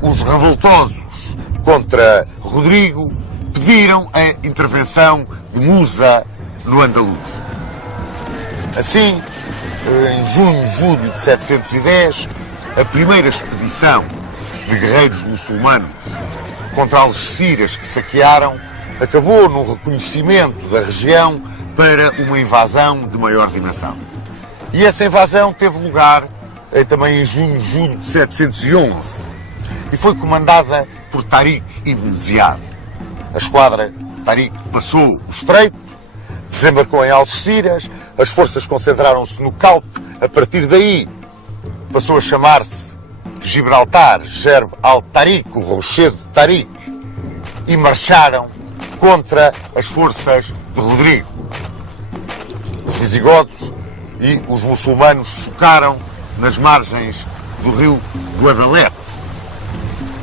os revoltosos contra Rodrigo pediram a intervenção de Musa no Andaluz. Assim, em junho, julho de 710, a primeira expedição de guerreiros muçulmanos contra Algeciras que saquearam acabou no reconhecimento da região para uma invasão de maior dimensão. E essa invasão teve lugar também em junho, julho de 711 e foi comandada por Tariq ibn Ziyad. A esquadra de Tariq passou o estreito, desembarcou em Algeciras, as forças concentraram-se no Calpe. A partir daí passou a chamar-se Gibraltar, Gerb al-Tariq, o rochedo de Tariq, e marcharam contra as forças de Rodrigo. Os visigodos e os muçulmanos focaram nas margens do rio Guadalete.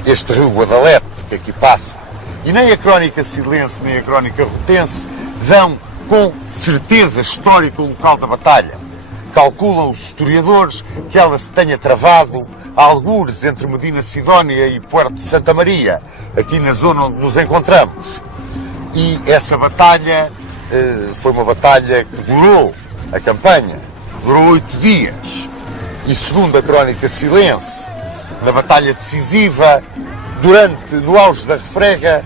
Este rio Guadalete que aqui passa. E nem a crónica silense nem a crónica rotense dão com certeza histórica o local da batalha. Calculam os historiadores que ela se tenha travado a algures entre Medina Sidónia e Puerto de Santa Maria, aqui na zona onde nos encontramos. E essa batalha foi uma batalha que durou, a campanha, durou 8 dias. E segundo a crónica silense, na batalha decisiva, no auge da refrega,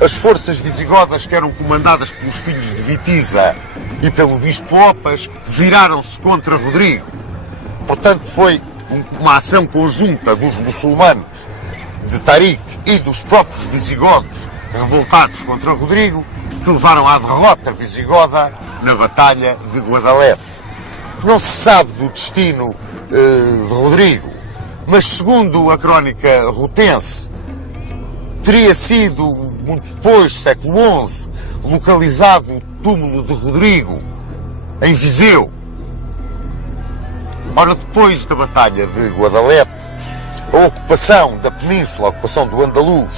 as forças visigodas que eram comandadas pelos filhos de Vitiza e pelo bispo Opas viraram-se contra Rodrigo. Portanto, foi uma ação conjunta dos muçulmanos, de Tariq e dos próprios visigodos revoltados contra Rodrigo, que levaram à derrota visigoda na Batalha de Guadalete. Não se sabe do destino de Rodrigo, mas segundo a crónica rotense, teria sido, muito depois, século XI, localizado o túmulo de Rodrigo em Viseu. Ora, depois da Batalha de Guadalete, a ocupação da península, a ocupação do Andaluz,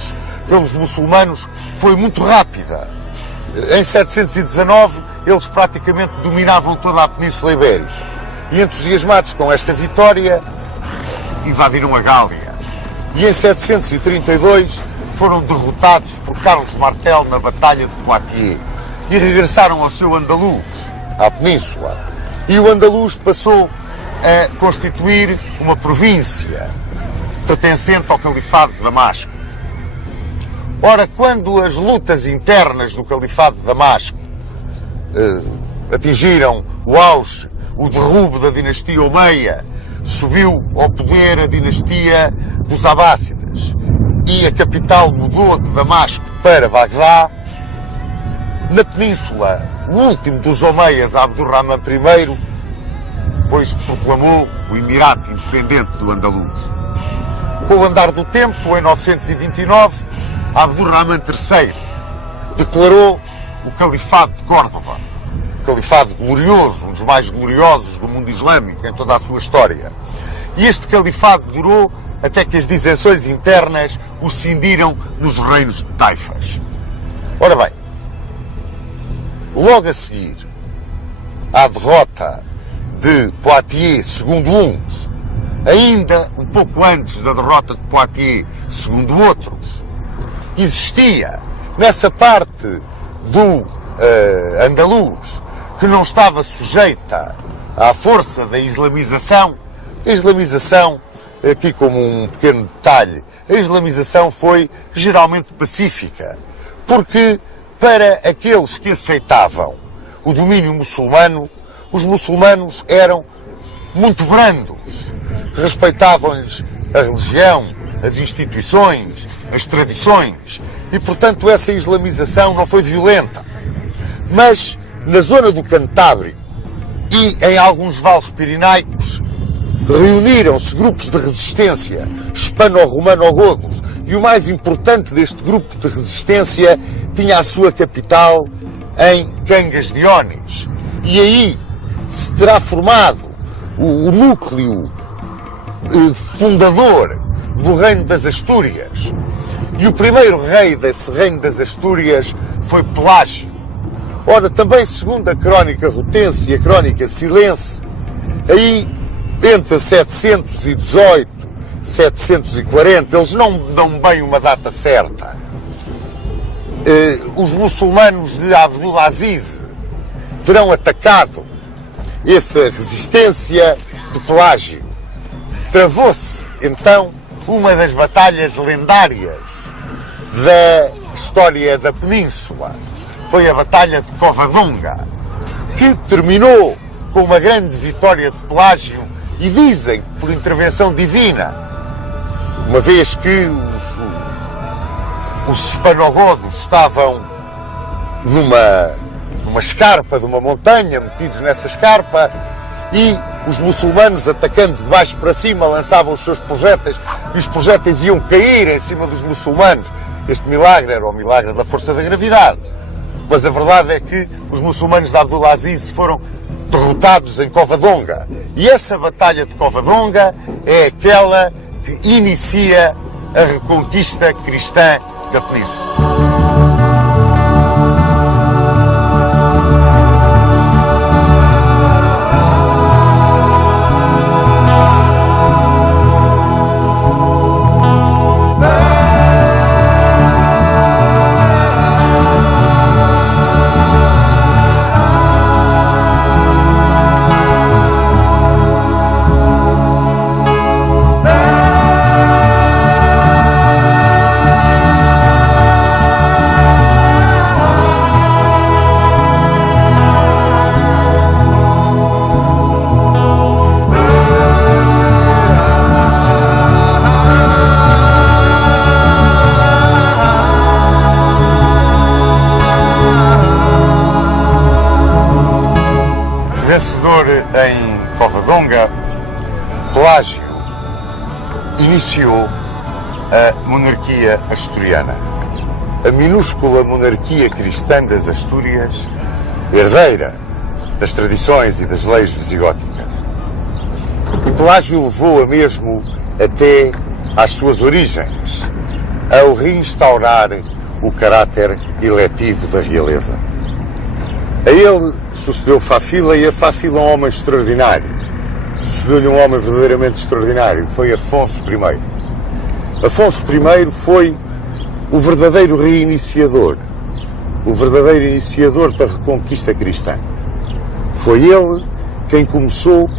pelos muçulmanos foi muito rápida. Em 719, eles praticamente dominavam toda a Península Ibérica. E entusiasmados com esta vitória, invadiram a Gália. E em 732 foram derrotados por Carlos Martel na Batalha de Poitiers e regressaram ao seu Andaluz, à Península. E o Andaluz passou a constituir uma província pertencente ao Califado de Damasco. Ora, quando as lutas internas do Califado de Damasco atingiram o auge, o derrubo da dinastia Omeia, subiu ao poder a dinastia dos Abássidas e a capital mudou de Damasco para Bagdá, na península, o último dos Omeias, Abdurrahman I, pois proclamou o Emirato Independente do Andaluz. Com o andar do tempo, em 929, Abdurrahman III declarou o Califado de Córdoba, o Califado glorioso, um dos mais gloriosos do mundo islâmico em toda a sua história. E este Califado durou até que as disenções internas o cindiram nos reinos de taifas. Ora bem, logo a seguir à derrota de Poitiers, segundo uns, ainda um pouco antes da derrota de Poitiers, segundo outros, existia nessa parte do andaluz que não estava sujeita à força da islamização. A islamização, aqui como um pequeno detalhe, a islamização foi geralmente pacífica, porque para aqueles que aceitavam o domínio muçulmano, os muçulmanos eram muito brandos, respeitavam-lhes a religião, as instituições, as tradições, e portanto essa islamização não foi violenta. Mas na zona do Cantábrico e em alguns vales pirinaicos reuniram-se grupos de resistência hispano-romano-godos, e o mais importante deste grupo de resistência tinha a sua capital em Cangas de Onis. E aí se terá formado o núcleo fundador do Reino das Astúrias. E o primeiro rei desse Reino das Astúrias foi Pelágio. Ora, também segundo a crónica rutense e a crónica silense, aí entre 718 e 740, eles não dão bem uma data certa, os muçulmanos de Abdulaziz terão atacado essa resistência de Pelágio. Travou-se então uma das batalhas lendárias da história da Península. Foi a Batalha de Covadonga, que terminou com uma grande vitória de Pelágio, e dizem por intervenção divina, uma vez que os hispanogodos estavam numa escarpa de uma montanha, metidos nessa escarpa, e os muçulmanos, atacando de baixo para cima, lançavam os seus projéteis, e os projéteis iam cair em cima dos muçulmanos. Este milagre era o milagre da força da gravidade. Mas a verdade é que os muçulmanos de Abdulaziz foram derrotados em Covadonga. E essa batalha de Covadonga é aquela que inicia a reconquista cristã da Península. Vencedor em Covadonga, Pelágio iniciou a monarquia asturiana, a minúscula monarquia cristã das Astúrias, herdeira das tradições e das leis visigóticas. E Pelágio levou-a mesmo até às suas origens, ao reinstaurar o caráter eletivo da realeza. A ele sucedeu Fafila, e a Fafila um homem extraordinário. Sucedeu-lhe um homem verdadeiramente extraordinário, que foi Afonso I. Afonso I foi o verdadeiro reiniciador, o verdadeiro iniciador da reconquista cristã. Foi ele quem começou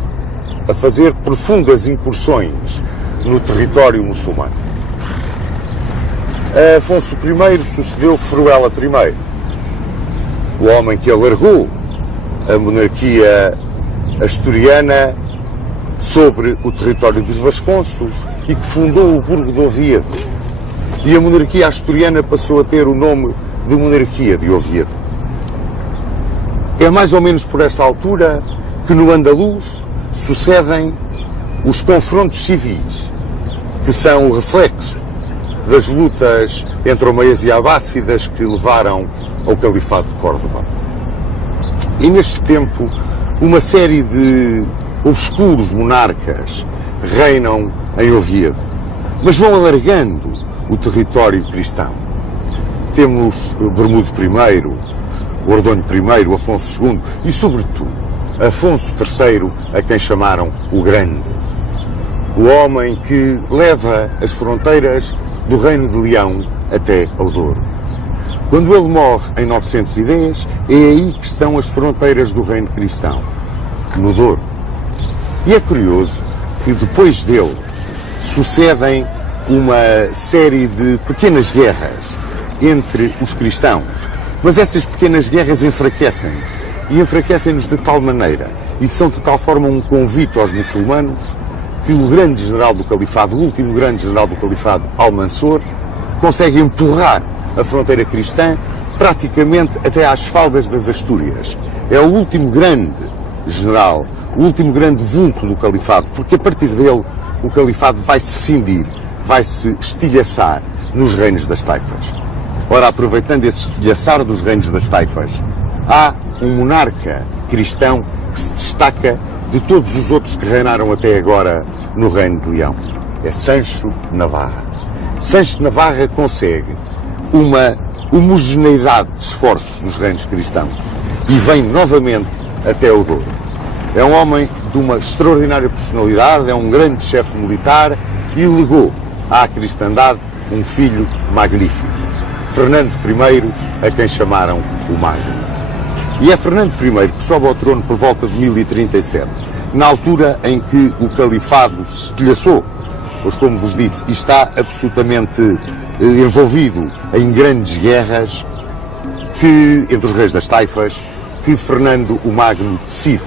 a fazer profundas incursões no território muçulmano. A Afonso I sucedeu Fruela I, o homem que alargou a monarquia asturiana sobre o território dos Vasconcelos e que fundou o Burgo de Oviedo. E a monarquia asturiana passou a ter o nome de monarquia de Oviedo. É mais ou menos por esta altura que no andaluz sucedem os confrontos civis, que são o reflexo das lutas entre omeias e abássidas que levaram ao Califado de Córdoba. E neste tempo, uma série de obscuros monarcas reinam em Oviedo, mas vão alargando o território cristão. Temos Bermudo I, Ordonho I, Afonso II e, sobretudo, Afonso III, a quem chamaram o Grande. O homem que leva as fronteiras do Reino de Leão até ao Douro. Quando ele morre em 910, é aí que estão as fronteiras do Reino Cristão, no Douro. E é curioso que depois dele sucedem uma série de pequenas guerras entre os cristãos, mas essas pequenas guerras enfraquecem-nos, e enfraquecem-nos de tal maneira, e são de tal forma um convite aos muçulmanos, que o grande general do Califado, o último grande general do Califado, Almansor, consegue empurrar a fronteira cristã praticamente até às faldas das Astúrias. É o último grande general, o último grande vulto do Califado, porque a partir dele o Califado vai se cindir, vai se estilhaçar nos reinos das taifas. Ora, aproveitando esse estilhaçar dos reinos das taifas, há um monarca cristão que se destaca de todos os outros que reinaram até agora no Reino de Leão. É Sancho de Navarra. Sancho de Navarra consegue uma homogeneidade de esforços dos reinos cristãos e vem novamente até o Douro. É um homem de uma extraordinária personalidade, é um grande chefe militar e legou à cristandade um filho magnífico, Fernando I, a quem chamaram o Magno. E é Fernando I que sobe ao trono por volta de 1037, na altura em que o Califado se estilhaçou, pois, como vos disse, está absolutamente envolvido em grandes guerras entre os reis das taifas, que Fernando o Magno decide,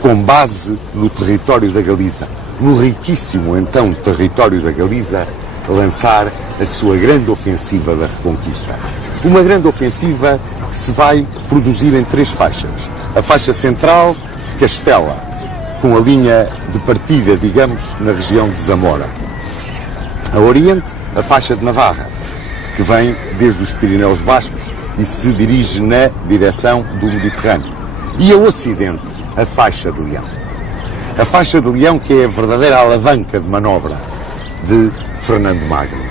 com base no território da Galiza, no riquíssimo então território da Galiza, lançar a sua grande ofensiva da Reconquista. Uma grande ofensiva que se vai produzir em 3 faixas. A faixa central de Castela, com a linha de partida, digamos, na região de Zamora. A oriente, a faixa de Navarra, que vem desde os Pirineus Vascos e se dirige na direção do Mediterrâneo. E a ocidente, a faixa de Leão. A faixa de Leão que é a verdadeira alavanca de manobra de Fernando Magno.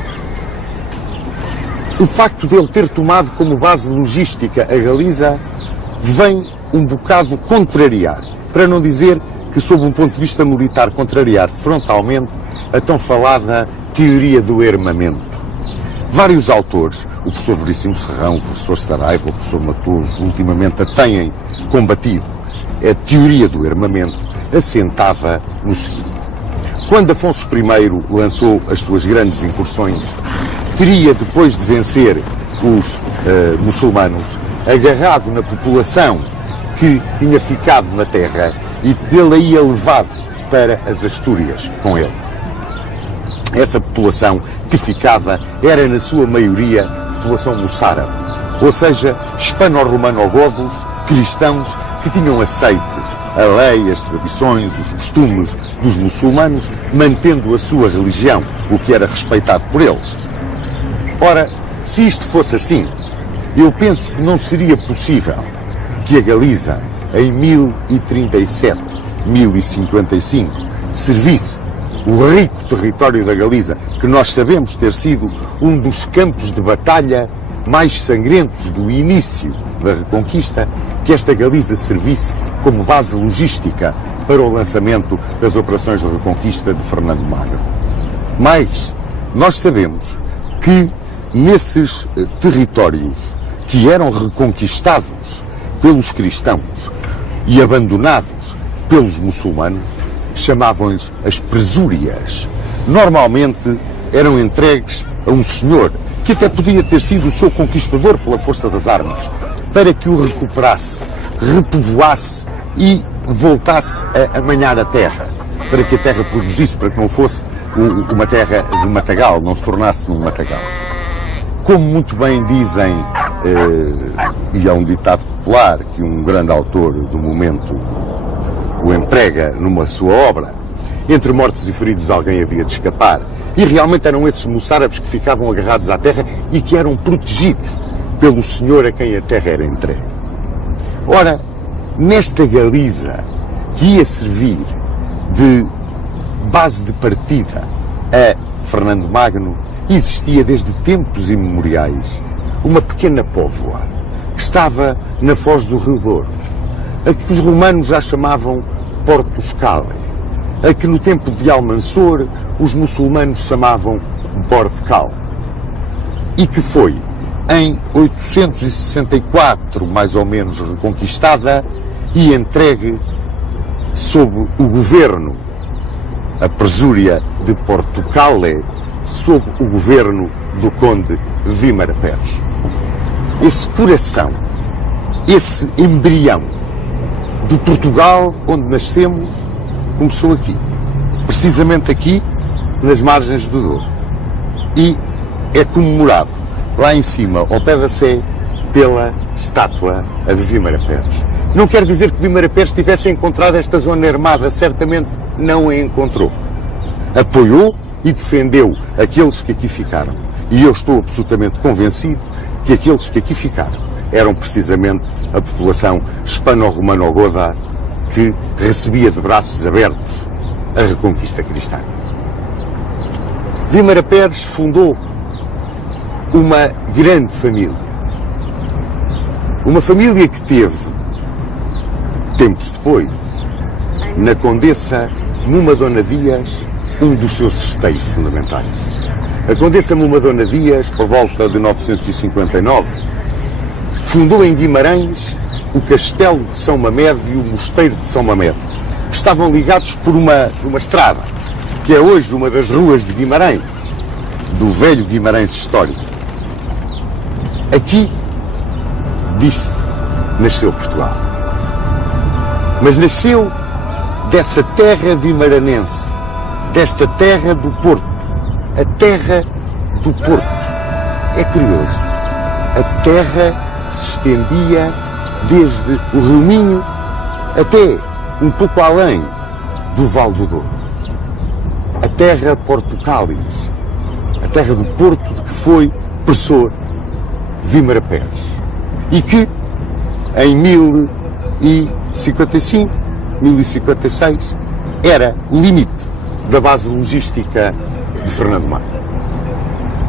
O facto de ele ter tomado como base logística a Galiza vem um bocado contrariar, para não dizer que, sob um ponto de vista militar, contrariar frontalmente a tão falada teoria do armamento. Vários autores, o professor Veríssimo Serrão, o professor Saraiva, o professor Matoso, ultimamente a têm combatido. A teoria do armamento assentava no seguinte: quando Afonso I lançou as suas grandes incursões, teria, depois de vencer os muçulmanos, agarrado na população que tinha ficado na terra e dele a ia levado para as Astúrias com ele. Essa população que ficava era, na sua maioria, população moçárabe, ou seja, hispano-romano-godos, cristãos que tinham aceite a lei, as tradições, os costumes dos muçulmanos, mantendo a sua religião, o que era respeitado por eles. Ora, se isto fosse assim, eu penso que não seria possível que a Galiza, em 1037, 1055, servisse o rico território da Galiza, que nós sabemos ter sido um dos campos de batalha mais sangrentos do início da Reconquista, que esta Galiza servisse como base logística para o lançamento das operações de Reconquista de Fernando Magno. Mas nós sabemos que nesses territórios que eram reconquistados pelos cristãos e abandonados pelos muçulmanos, chamavam-lhes as presúrias. Normalmente eram entregues a um senhor, que até podia ter sido o seu conquistador pela força das armas, para que o recuperasse, repovoasse e voltasse a amanhar a terra, para que a terra produzisse, para que não fosse uma terra de matagal, não se tornasse num matagal. Como muito bem dizem, e é um ditado popular que um grande autor do momento o emprega numa sua obra, entre mortos e feridos alguém havia de escapar. E realmente eram esses moçárabes que ficavam agarrados à terra e que eram protegidos pelo senhor a quem a terra era entregue. Ora, nesta Galiza que ia servir de base de partida a Fernando Magno, existia desde tempos imemoriais uma pequena póvoa que estava na foz do Rio Douro, a que os romanos já chamavam Portus Cale, a que no tempo de Almansor os muçulmanos chamavam Bordcal, e que foi em 864 mais ou menos reconquistada e entregue sob o governo, a presúria de Portucale, sob o governo do conde Vímara Pérez. Esse coração, esse embrião do Portugal onde nascemos, começou aqui, precisamente aqui, nas margens do Douro, e é comemorado lá em cima, ao pé da Sé, pela estátua a Vímara Pérez. Não quer dizer que Vímara Pérez tivesse encontrado esta zona armada, certamente não a encontrou. Apoiou e defendeu aqueles que aqui ficaram. E eu estou absolutamente convencido que aqueles que aqui ficaram eram precisamente a população hispano-romano-goda que recebia de braços abertos a reconquista cristã. Vímara Pérez fundou uma grande família. Uma família que teve, tempos depois, na Condessa Muma Dona Dias, um dos seus esteios fundamentais. A Condessa Muma Dona Dias, por volta de 959, fundou em Guimarães o Castelo de São Mamede e o Mosteiro de São Mamede, que estavam ligados por uma estrada, que é hoje uma das ruas de Guimarães, do velho Guimarães histórico. Aqui, diz-se, nasceu Portugal. Mas nasceu dessa terra vimaranense, desta terra do Porto, a terra do Porto. É curioso, a terra que se estendia desde o Rio Minho até um pouco além do Vale do Douro. A terra Portucalis, a terra do Porto de que foi professor Vímara Pérez, e que em 1055, 1056, era o limite da base logística de Fernando Magno.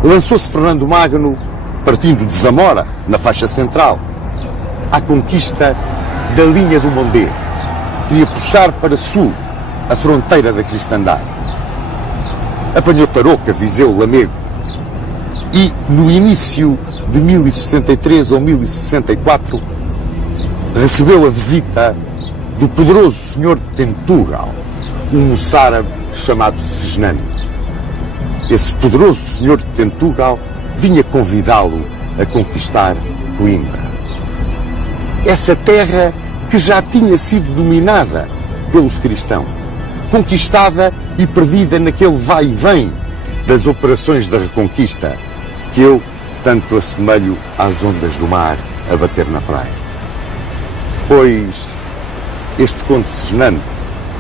Lançou-se Fernando Magno, partindo de Zamora, na faixa central, à conquista da linha do Mondego. Queria puxar para sul a fronteira da cristandade. Apanhou Tarouca, Viseu, Lamego, e no início de 1063 ou 1064 recebeu a visita do poderoso senhor de Tentugal, um moçárabe chamado Segisnando. Esse poderoso senhor de Tentugal vinha convidá-lo a conquistar Coimbra. Essa terra que já tinha sido dominada pelos cristãos, conquistada e perdida naquele vai e vem das operações da Reconquista, que eu tanto assemelho às ondas do mar a bater na praia. Pois este conde Segisnando,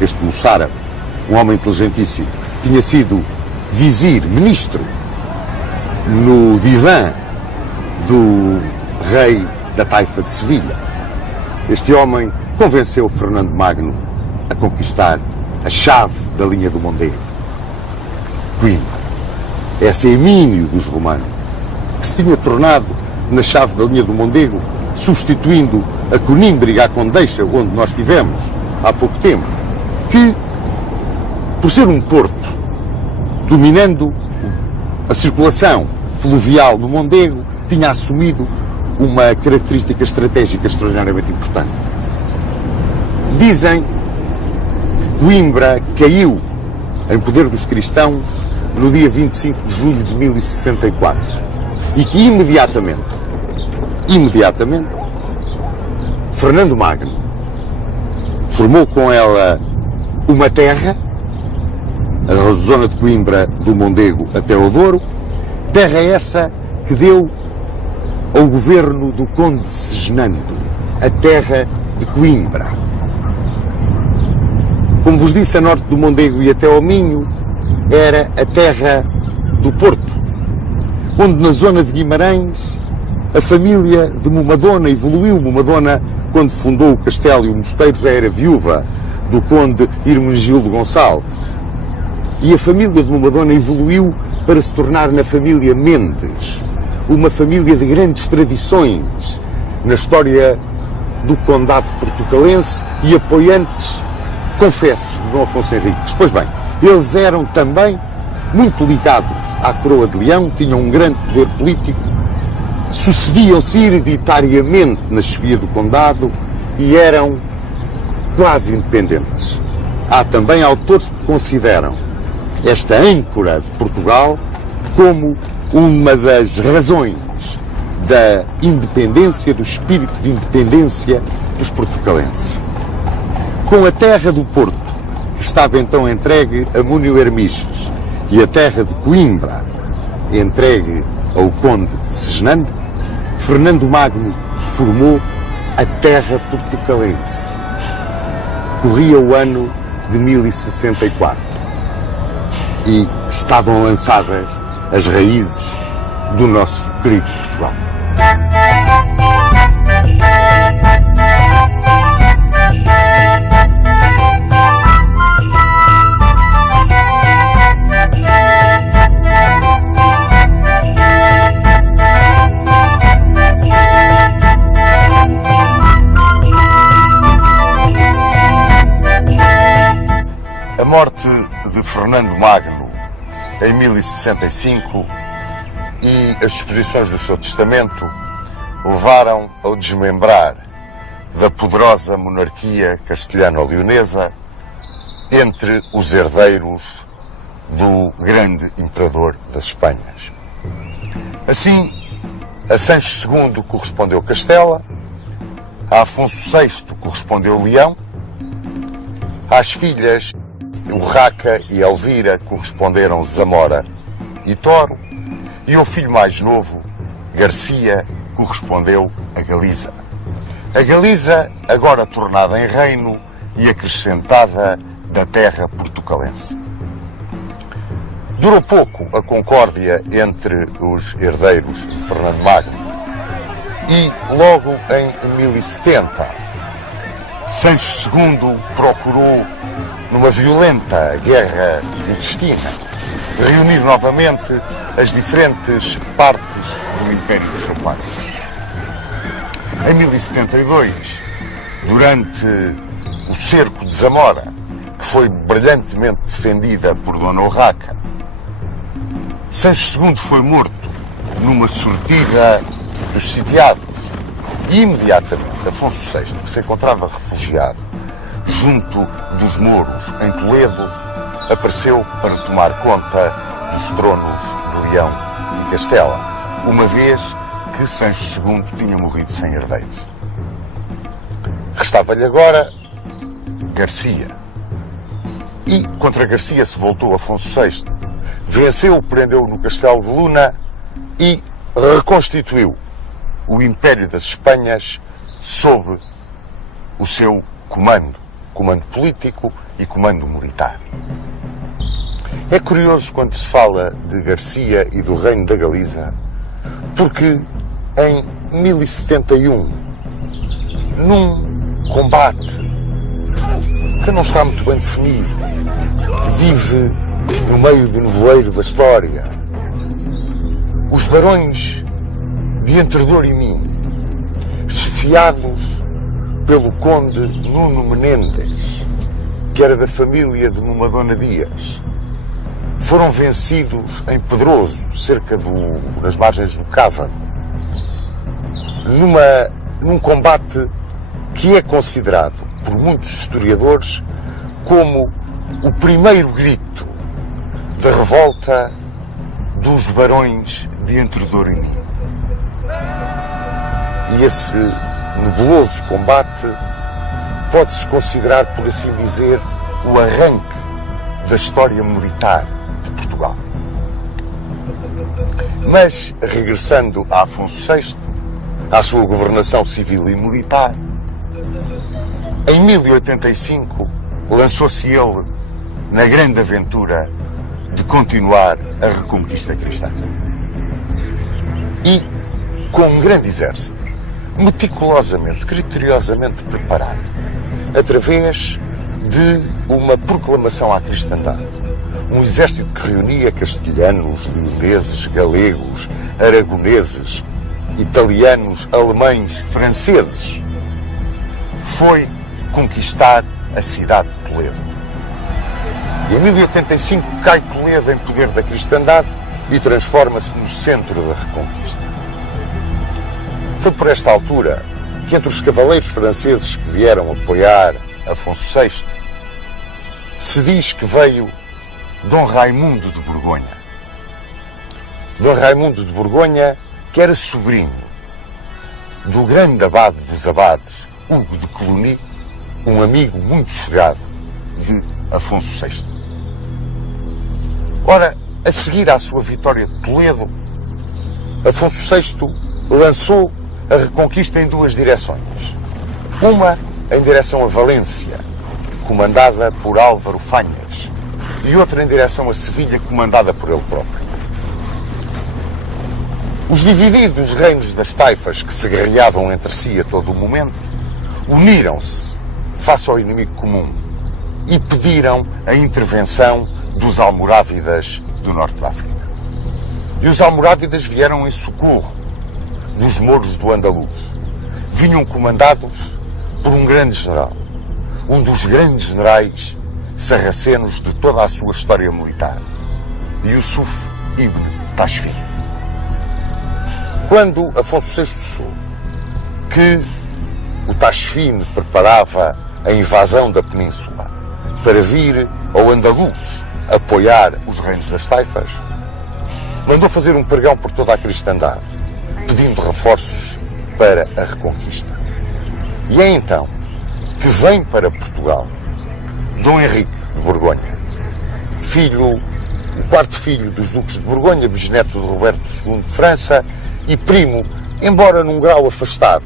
este moçárabe, um homem inteligentíssimo, tinha sido vizir, ministro, no divã do rei da taifa de Sevilha. Este homem convenceu Fernando Magno a conquistar a chave da linha do Mondego, Coimbra. Esse Hermínio dos romanos, que se tinha tornado na chave da linha do Mondego, substituindo a Conímbriga, a Condeixa, onde nós estivemos há pouco tempo, que, por ser um porto, dominando a circulação fluvial no Mondego, tinha assumido uma característica estratégica extraordinariamente importante. Dizem que Coimbra caiu em poder dos cristãos no dia 25 de julho de 1064 e que imediatamente, Fernando Magno formou com ela uma terra, a zona de Coimbra, do Mondego até ao Douro, terra essa que deu ao governo do conde Segisnando a terra de Coimbra. Como vos disse, a norte do Mondego e até ao Minho era a terra do Porto, onde na zona de Guimarães a família de Momadona evoluiu. Momadona, quando fundou o castelo e o mosteiro, já era viúva do conde Hermenegildo Gonçalves. E a família de Momadona evoluiu para se tornar na família Mendes, uma família de grandes tradições na história do condado portucalense e apoiantes, confessos, de Dom Afonso Henriques. Pois bem, eles eram também muito ligados à coroa de Leão, tinham um grande poder político, sucediam-se hereditariamente na chefia do condado e eram quase independentes. Há também autores que consideram esta âncora de Portugal como uma das razões da independência, do espírito de independência dos portucalenses. Com a terra do Porto, que estava então entregue a Múnio Hermiges, e a terra de Coimbra, entregue ao conde Segisnando, Fernando Magno formou a terra portucalense. Corria o ano de 1064 e estavam lançadas as raízes do nosso querido Portugal. A morte de Fernando Magno em 1065 e as disposições do seu testamento levaram ao desmembrar da poderosa monarquia castelhano-leonesa entre os herdeiros do grande imperador das Espanhas. Assim, a Sancho II correspondeu Castela, a Afonso VI correspondeu Leão, às filhas Urraca e Elvira corresponderam Zamora e Toro, e ao filho mais novo, Garcia, correspondeu a Galiza. A Galiza, agora tornada em reino e acrescentada da terra portucalense. Durou pouco a concórdia entre os herdeiros de Fernando Magno e, logo em 1070, Sancho II procurou, numa violenta guerra intestina, reunir novamente as diferentes partes do império do seu pai. Em 1072, durante o cerco de Zamora, que foi brilhantemente defendida por Dona Urraca, Sancho II foi morto numa sortida dos sitiados e imediatamente Afonso VI, que se encontrava refugiado junto dos mouros em Toledo, apareceu para tomar conta dos tronos de Leão e Castela, uma vez que Sancho II tinha morrido sem herdeiros. Restava-lhe agora Garcia. E contra Garcia se voltou Afonso VI, venceu, prendeu-o no castelo de Luna e reconstituiu o Império das Espanhas sob o seu comando político e comando militar. É curioso quando se fala de Garcia e do reino da Galiza, porque em 1071, num combate que não está muito bem definido, vive no meio do nevoeiro da história, os barões de Entredor e Minho, esfiados pelo conde Nuno Menendez, que era da família de Momadona Dias, foram vencidos em Pedroso, nas margens do Cávado, num combate que é considerado por muitos historiadores como o primeiro grito da revolta dos barões de Entredor e Minho. E esse nebuloso combate pode-se considerar, por assim dizer, o arranque da história militar de Portugal. Mas, regressando a Afonso VI, à sua governação civil e militar, em 1085 lançou-se ele na grande aventura de continuar a reconquista cristã. E, com um grande exército, meticulosamente, criteriosamente preparado, através de uma proclamação à cristandade. Um exército que reunia castelhanos, leoneses, galegos, aragoneses, italianos, alemães, franceses, foi conquistar a cidade de Toledo. E em 1085 cai Toledo em poder da cristandade e transforma-se no centro da reconquista. Foi por esta altura que entre os cavaleiros franceses que vieram apoiar Afonso VI, se diz que veio Dom Raimundo de Borgonha. Dom Raimundo de Borgonha, que era sobrinho do grande abade dos abades, Hugo de Cluny, um amigo muito chegado de Afonso VI. Ora, a seguir à sua vitória de Toledo, Afonso VI lançou a reconquista em duas direções. Uma em direção a Valência, comandada por Álvaro Fanhas, e outra em direção a Sevilha, comandada por ele próprio. Os divididos reinos das taifas, que se guerreavam entre si a todo o momento, uniram-se face ao inimigo comum e pediram a intervenção dos almorávidas do norte da África. E os almorávidas vieram em socorro dos mouros do Andaluz. Vinham comandados por um grande general, um dos grandes generais sarracenos de toda a sua história militar, Yusuf ibn Tashfin. Quando Afonso VI soube que o Tashfin preparava a invasão da península para vir ao Andaluz apoiar os reinos das taifas, mandou fazer um pregão por toda a cristandade, pedindo reforços para a reconquista. E é então que vem para Portugal Dom Henrique de Borgonha, o quarto filho dos duques de Borgonha, bisneto de Roberto II de França e primo, embora num grau afastado,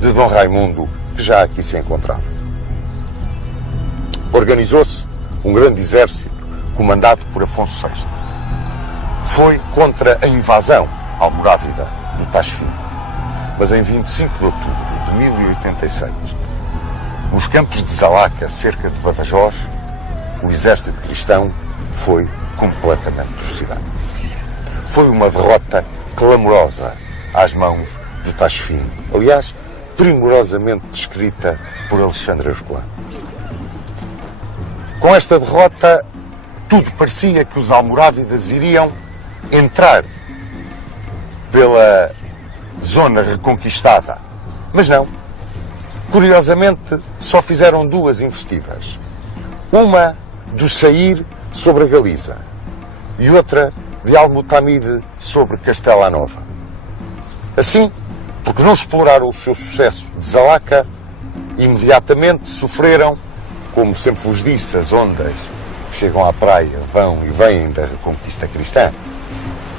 de Dom Raimundo, que já aqui se encontrava. Organizou-se um grande exército comandado por Afonso VI. Foi contra a invasão almorávida do Tashfin. Mas em 25 de outubro de 1086, nos campos de Zalaca, cerca de Badajoz, o exército cristão foi completamente trucidado. Foi uma derrota clamorosa às mãos do Tashfin. Aliás, primorosamente descrita por Alexandre Herculano. Com esta derrota, tudo parecia que os almorávidas iriam entrar pela zona reconquistada. Mas não. Curiosamente, só fizeram duas investidas. Uma do Sair sobre a Galiza e outra de Almutamide sobre Castela Nova. Assim, porque não exploraram o seu sucesso de Zalaca, imediatamente sofreram, como sempre vos disse, as ondas que chegam à praia, vão e vêm da reconquista cristã.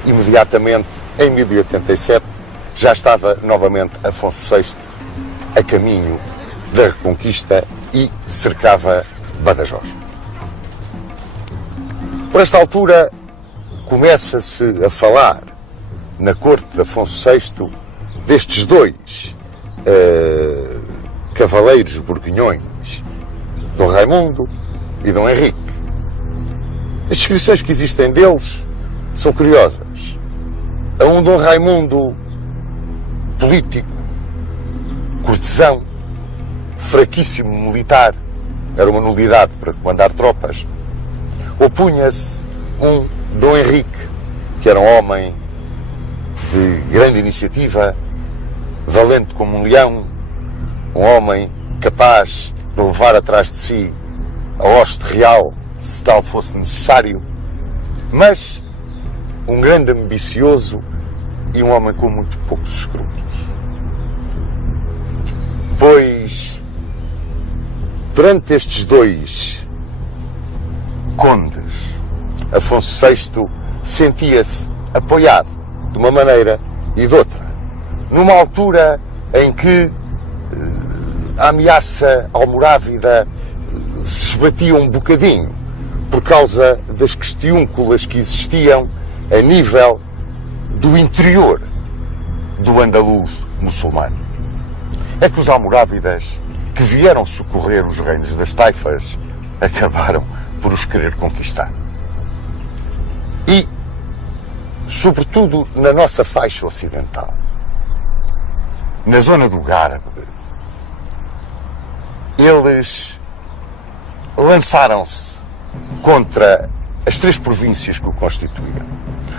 Imediatamente, em 1087, já estava novamente Afonso VI a caminho da reconquista e cercava Badajoz. Por esta altura, começa-se a falar na corte de Afonso VI destes dois cavaleiros borgonhões, Dom Raimundo e Dom Henrique. As descrições que existem deles são curiosas. A um Dom Raimundo político, cortesão, fraquíssimo militar, era uma nulidade para comandar tropas, opunha-se um Dom Henrique, que era um homem de grande iniciativa, valente como um leão, um homem capaz de levar atrás de si a hoste real, se tal fosse necessário, mas um grande ambicioso e um homem com muito poucos escrúpulos. Pois, perante estes dois condes, Afonso VI sentia-se apoiado de uma maneira e de outra, numa altura em que a ameaça almorávida se esbatia um bocadinho por causa das questiúnculas que existiam a nível do interior do andaluz muçulmano. É que os almorávidas, que vieram socorrer os reinos das taifas, acabaram por os querer conquistar. E, sobretudo na nossa faixa ocidental, na zona do Garbe, eles lançaram-se contra as três províncias que o constituíam.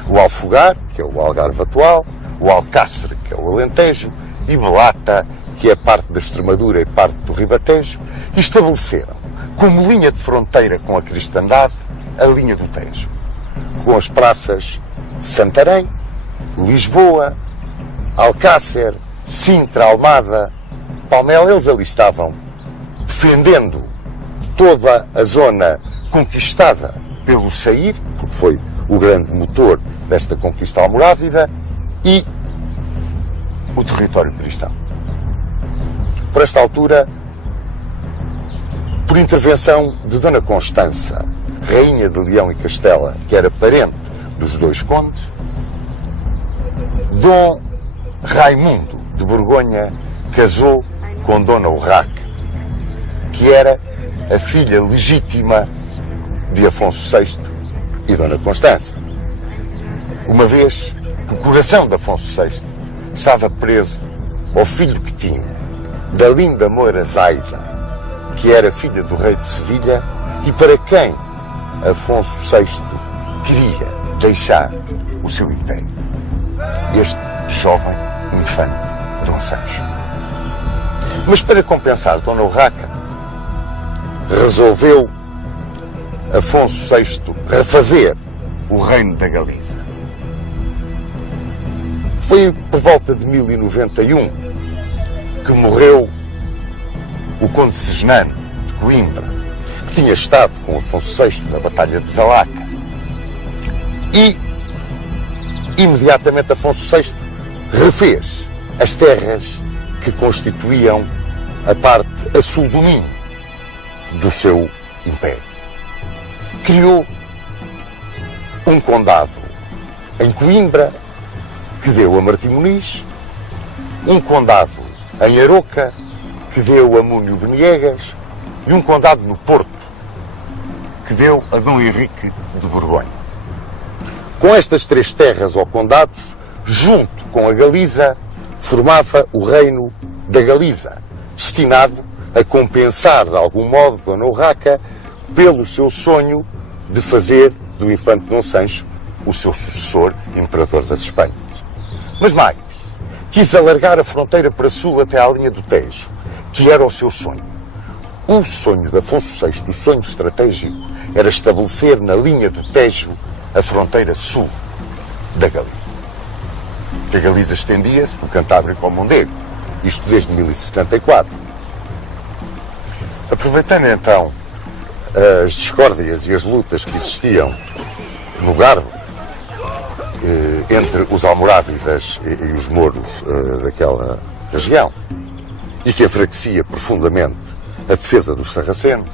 O Alfogar, que é o Algarve atual, o Alcácer, que é o Alentejo, e Belata, que é parte da Extremadura e parte do Ribatejo, e estabeleceram como linha de fronteira com a cristandade a linha do Tejo, com as praças de Santarém, Lisboa, Alcácer, Sintra, Almada, Palmela. Eles ali estavam defendendo toda a zona conquistada pelo Sair, porque foi o grande motor desta conquista almorávida, e o território cristão. Por esta altura, por intervenção de Dona Constança, rainha de Leão e Castela, que era parente dos dois condes, Dom Raimundo de Borgonha casou com Dona Urraca, que era a filha legítima de Afonso VI e Dona Constança. Uma vez que o coração de Afonso VI estava preso ao filho que tinha da linda Moura Zaida, que era filha do rei de Sevilha e para quem Afonso VI queria deixar o seu império. Este jovem infante Dom Sancho. Mas para compensar Dona Urraca, resolveu Afonso VI refazer o reino da Galiza. Foi por volta de 1091 que morreu o conde Segenano de Coimbra, que tinha estado com Afonso VI na Batalha de Zalaca. E, imediatamente, Afonso VI refez as terras que constituíam a parte a sul do Minho do seu império. Criou um condado em Coimbra, que deu a Martim Muniz, um condado em Aroca, que deu a Múnio de Niegas, e um condado no Porto, que deu a Dom Henrique de Borgonha. Com estas três terras ou condados, junto com a Galiza, formava o reino da Galiza, destinado a compensar de algum modo Dona Urraca pelo seu sonho de fazer do infante Dom Sancho o seu sucessor, imperador das Espanhas. Mas mais, quis alargar a fronteira para sul até à linha do Tejo, que era o seu sonho. O sonho de Afonso VI, o sonho estratégico, era estabelecer na linha do Tejo a fronteira sul da Galiza. A Galiza estendia-se do Cantábrico ao Mondego, isto desde 1074. Aproveitando então as discórdias e as lutas que existiam no Garbe, entre os almorávidas e os mouros daquela região, e que enfraquecia profundamente a defesa dos sarracenos,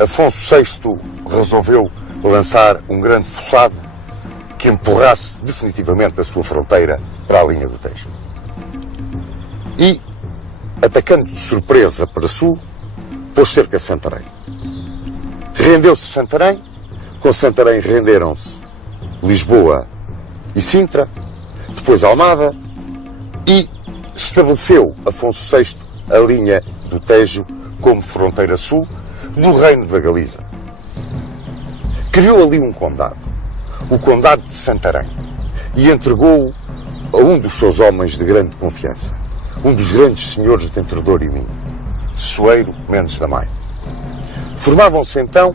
Afonso VI resolveu lançar um grande fossado que empurrasse definitivamente a sua fronteira para a linha do Tejo. E, atacando de surpresa para sul, pôs cerca a Santarém. Rendeu-se Santarém, com Santarém renderam-se Lisboa e Sintra, depois Almada, e estabeleceu Afonso VI a linha do Tejo como fronteira sul do reino da Galiza. Criou ali um condado, o condado de Santarém, e entregou-o a um dos seus homens de grande confiança, um dos grandes senhores de Entre Douro e Minho, Soeiro Mendes da Maia. Formavam-se então,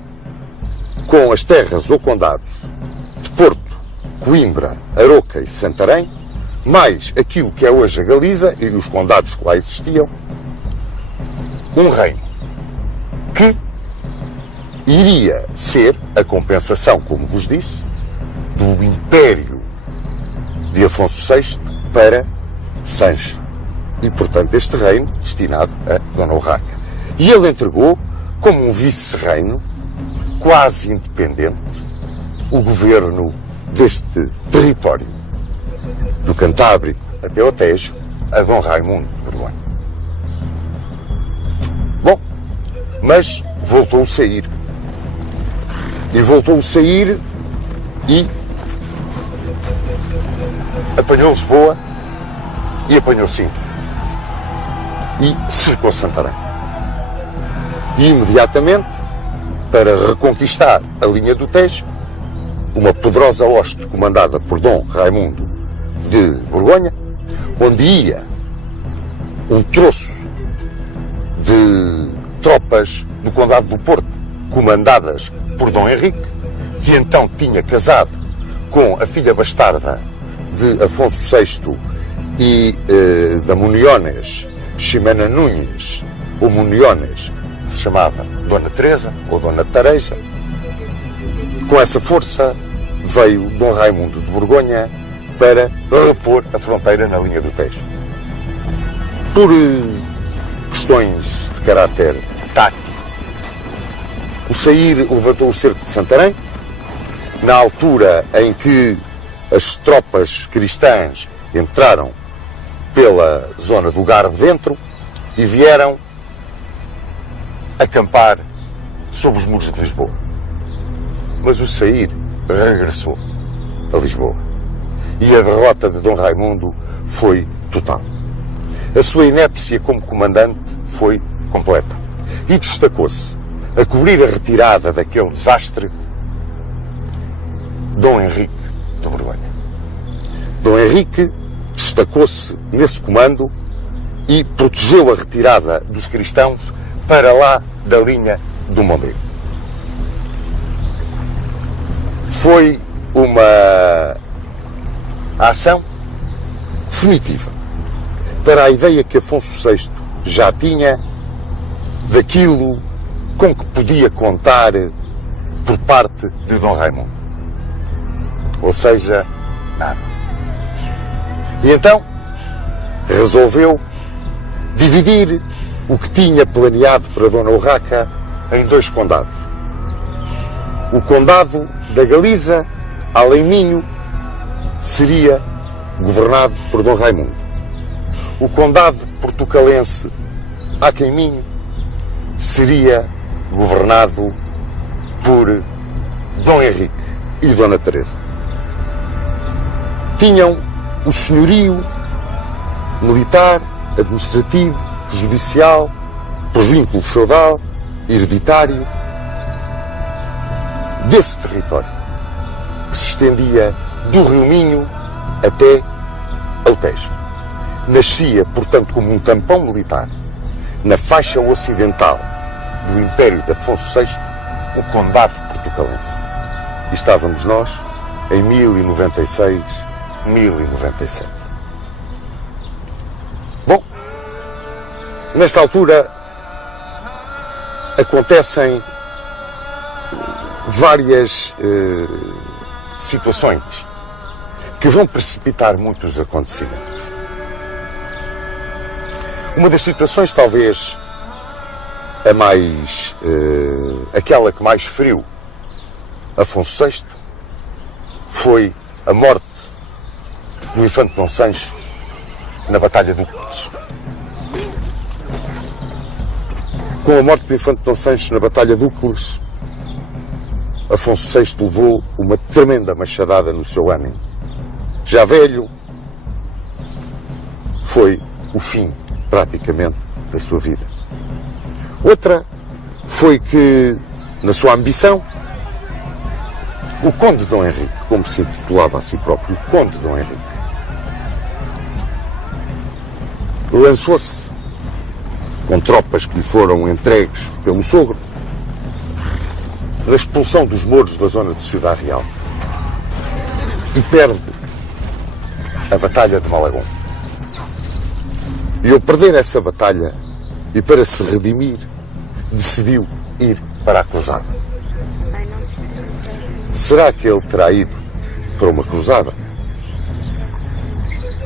com as terras ou condados de Porto, Coimbra, Aroca e Santarém, mais aquilo que é hoje a Galiza e os condados que lá existiam, um reino que iria ser a compensação, como vos disse, do império de Afonso VI para Sancho. E, portanto, este reino destinado a Dona Urraca. E ele entregou, como um vice-reino, quase independente, o governo deste território, do Cantábrico até o Tejo, a Dom Raimundo de Borgonha. Bom, mas voltou a sair. E voltou a sair e apanhou Lisboa e apanhou Sintra. E cercou Santarém. E imediatamente, para reconquistar a linha do Tejo, uma poderosa hoste comandada por Dom Raimundo de Borgonha, onde ia um troço de tropas do Condado do Porto, comandadas por Dom Henrique, que então tinha casado com a filha bastarda de Afonso VI e da Muniones, Ximena Núñez, ou Muniones, que se chamava Dona Teresa ou Dona Tareja. Com essa força veio Dom Raimundo de Borgonha para repor a fronteira na linha do Tejo. Por questões de caráter tático, o sair levantou o cerco de Santarém, na altura em que as tropas cristãs entraram pela zona do Garve dentro e vieram acampar sob os muros de Lisboa. Mas o sair regressou a Lisboa. E a derrota de Dom Raimundo foi total. A sua inépcia como comandante foi completa. E destacou-se, a cobrir a retirada daquele desastre, Dom Henrique de Borgonha. Dom Henrique destacou-se nesse comando e protegeu a retirada dos cristãos para lá da linha do Mondego. Foi uma ação definitiva para a ideia que Afonso VI já tinha daquilo com que podia contar por parte de Dom Raimundo. Ou seja, nada. E então resolveu dividir o que tinha planeado para Dona Urraca em 2 condados. O condado da Galiza, além Minho, seria governado por Dom Raimundo. O condado portucalense, Aquém Minho, seria governado por Dom Henrique e Dona Teresa. Tinham o senhorio militar, administrativo, judicial, por vínculo feudal, hereditário, desse território, que se estendia do Rio Minho até ao Tejo. Nascia, portanto, como um tampão militar na faixa ocidental do Império de Afonso VI, o Condado Portucalense. E estávamos nós em 1096, 1097. Bom, nesta altura acontecem várias situações que vão precipitar muitos acontecimentos. Uma das situações, talvez a mais, aquela que mais feriu Afonso VI, foi a morte do infante Dom Sancho na Batalha de Úcleis. Com a morte do infante Dom Sancho na Batalha de Úcleis, Afonso VI levou uma tremenda machadada no seu ânimo. Já velho, foi o fim, praticamente, da sua vida. Outra foi que, na sua ambição, o Conde Dom Henrique, como se intitulava a si próprio, o Conde Dom Henrique, lançou-se com tropas que lhe foram entregues pelo sogro na expulsão dos mouros da zona de Ciudad Real e perde a Batalha de Malagón. E ao perder essa batalha e para se redimir, decidiu ir para a cruzada. Será que ele terá ido para uma cruzada?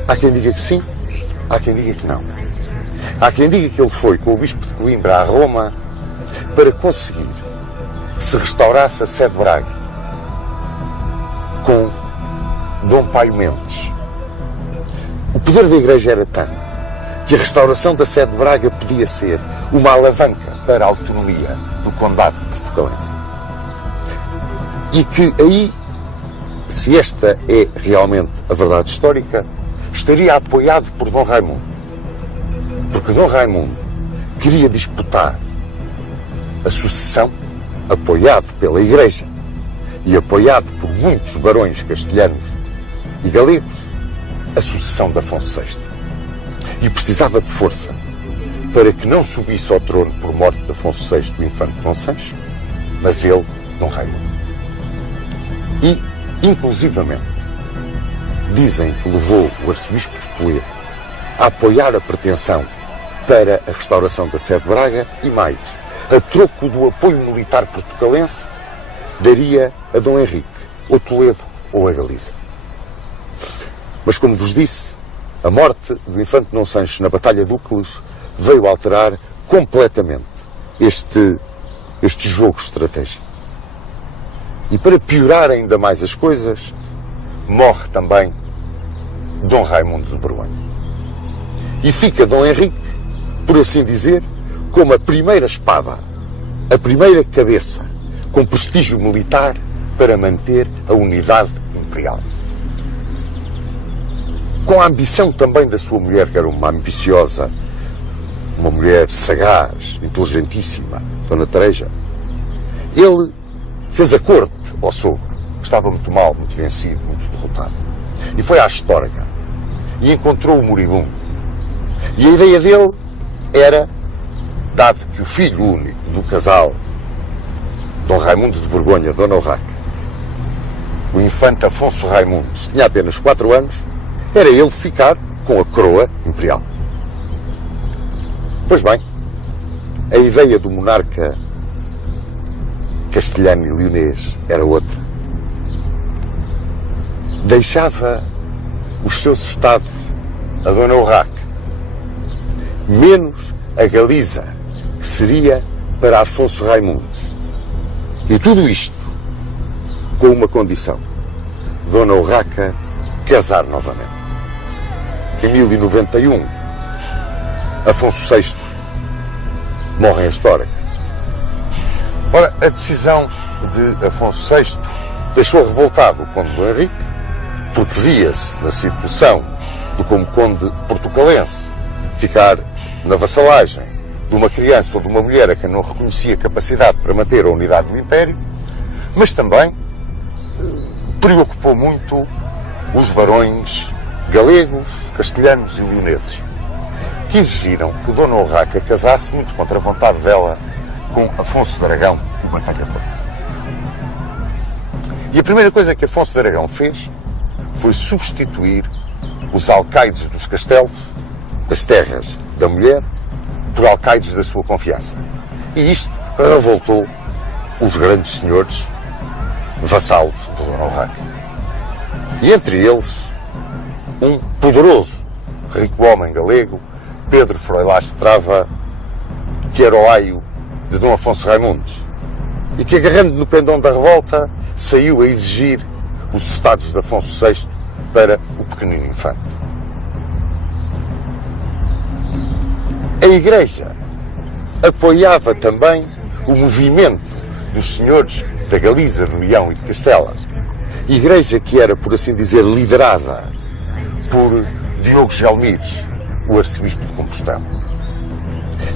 Há quem diga que sim, há quem diga que não. Há quem diga que ele foi com o bispo de Coimbra a Roma para conseguir que se restaurasse a sede de Braga com Dom Paio Mendes. O poder da Igreja era tanto que a restauração da sede de Braga podia ser uma alavanca para a autonomia do Condado de Portucalense. E que aí, se esta é realmente a verdade histórica, estaria apoiado por Dom Raimundo. Porque Dom Raimundo queria disputar a sucessão, apoiado pela Igreja e apoiado por muitos barões castelhanos e galegos, a sucessão de Afonso VI. E precisava de força para que não subisse ao trono por morte de Afonso VI o infante Dom Sancho, mas ele, Dom Raimundo. E, inclusivamente, dizem que levou o arcebispo de Toledo a apoiar a pretensão para a restauração da sede de Braga e mais, a troco do apoio militar portucalense, daria a Dom Henrique, ou Toledo, ou a Galiza. Mas, como vos disse, a morte do infante Dom Sancho na Batalha de Úcleos veio alterar completamente este jogo estratégico. E para piorar ainda mais as coisas, morre também Dom Raimundo de Borgonha. E fica Dom Henrique, por assim dizer, como a primeira espada, a primeira cabeça, com prestígio militar para manter a unidade imperial. Com a ambição também da sua mulher, que era uma ambiciosa, uma mulher sagaz, inteligentíssima, Dona Tareja, ele fez a corte ao sogro. Estava muito mal, muito vencido, muito derrotado. E foi à Astorga e encontrou o moribundo. E a ideia dele era, dado que o filho único do casal Dom Raimundo de Borgonha, Dona Urraca, o infante Afonso Raimundos, tinha apenas 4 anos, era ele ficar com a coroa imperial. Pois bem, a ideia do monarca castelhano e leonês era outra. Deixava os seus estados a Dona Urraca, menos a Galiza, que seria para Afonso Raimundos. E tudo isto com uma condição: Dona Urraca casar novamente. Em 1091, Afonso VI morre em Astorga. Ora, a decisão de Afonso VI deixou revoltado o conde Dom Henrique, porque via-se na situação do como conde portucalense ficar na vassalagem de uma criança ou de uma mulher a quem não reconhecia capacidade para manter a unidade do Império, mas também preocupou muito os barões galegos, castelhanos e leoneses, que exigiram que Dona Urraca casasse, muito contra a vontade dela, com Afonso de Aragão, o batalhador. E a primeira coisa que Afonso de Aragão fez foi substituir os alcaides dos castelos, das terras da mulher, por alcaides da sua confiança. E isto revoltou os grandes senhores vassalos de Dona Urraca. E entre eles, um poderoso, rico homem galego, Pedro Froilás de Trava, que era o aio de Dom Afonso Raimundos, e que, agarrando no pendão da revolta, saiu a exigir os estados de Afonso VI para o pequenino infante. A Igreja apoiava também o movimento dos senhores da Galiza, de Leão e de Castela. Igreja que era, por assim dizer, liderada por Diogo Gelmires, o arcebispo de Compostela.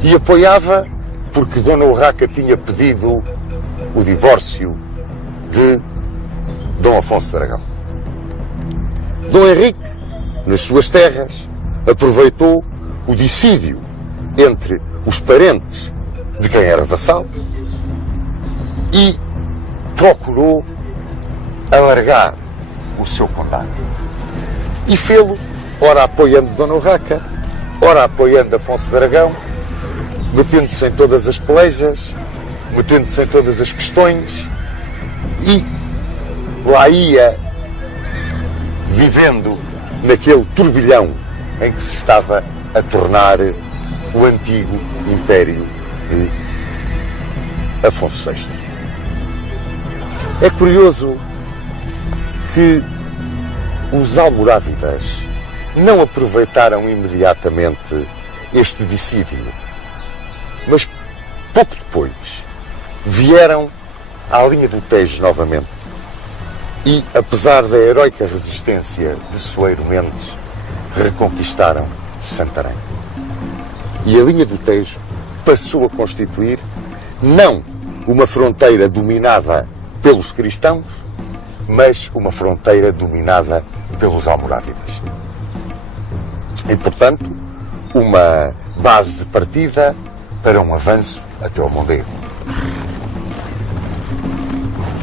E apoiava porque Dona Urraca tinha pedido o divórcio de Dom Afonso de Aragão. Dom Henrique, nas suas terras, aproveitou o dissídio entre os parentes de quem era vassalo e procurou alargar o seu condado. E fê-lo, ora apoiando Dona Urraca, ora apoiando Afonso de Aragão, metendo-se em todas as pelejas, metendo-se em todas as questões, e lá ia vivendo naquele turbilhão em que se estava a tornar o antigo Império de Afonso VI. É curioso que os almorávidas não aproveitaram imediatamente este dissídio, mas pouco depois vieram à linha do Tejo novamente e, apesar da heroica resistência de Soeiro Mendes, reconquistaram Santarém. E a linha do Tejo passou a constituir não uma fronteira dominada pelos cristãos, mas uma fronteira dominada pelos almorávidas. E, portanto, uma base de partida para um avanço até ao Mondego.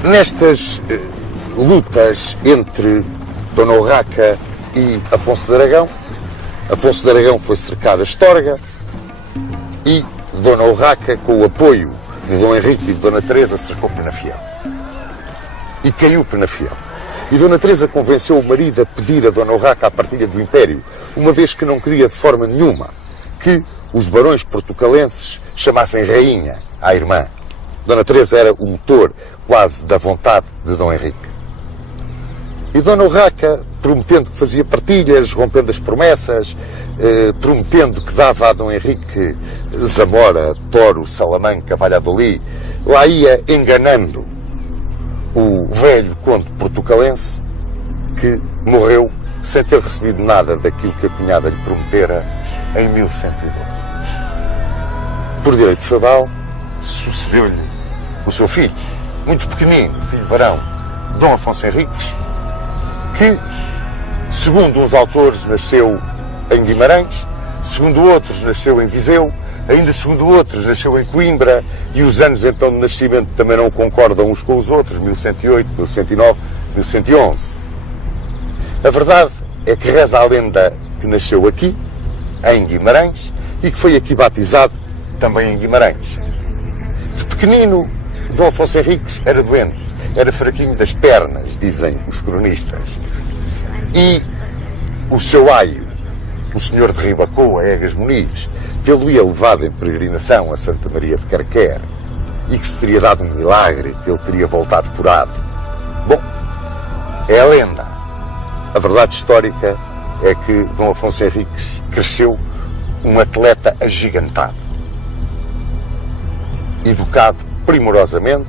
Nestas lutas entre Dona Urraca e Afonso de Aragão, Afonso de Aragão foi cercar a Astorga e Dona Urraca, com o apoio de Dom Henrique e de Dona Teresa, cercou Penafiel. E caiu Penafiel. E Dona Teresa convenceu o marido a pedir a Dona Urraca a partilha do Império, uma vez que não queria de forma nenhuma que os barões portucalenses chamassem rainha à irmã. Dona Teresa era o motor quase da vontade de Dom Henrique. E Dona Urraca, prometendo que fazia partilhas, rompendo as promessas, prometendo que dava a Dom Henrique Zamora, Toro, Salamanca, Valladolid, lá ia enganando o velho conde portucalense, que morreu sem ter recebido nada daquilo que a cunhada lhe prometera em 1112. Por direito feudal, sucedeu-lhe o seu filho, muito pequenino, filho varão, Dom Afonso Henriques, que, segundo uns autores, nasceu em Guimarães, segundo outros, nasceu em Viseu, ainda segundo outros, nasceu em Coimbra, e os anos então de nascimento também não concordam uns com os outros, 1108, 1109, 1111. A verdade é que reza a lenda que nasceu aqui, em Guimarães, e que foi aqui batizado também em Guimarães. De pequenino, Dom Afonso Henriques era doente, era fraquinho das pernas, dizem os cronistas. E o seu aio, o senhor de Ribacoa, Egas Muniz, que ele ia levado em peregrinação a Santa Maria de Carquer e que se teria dado um milagre, que ele teria voltado curado. Bom, é a lenda. A verdade histórica é que Dom Afonso Henriques cresceu um atleta agigantado, educado primorosamente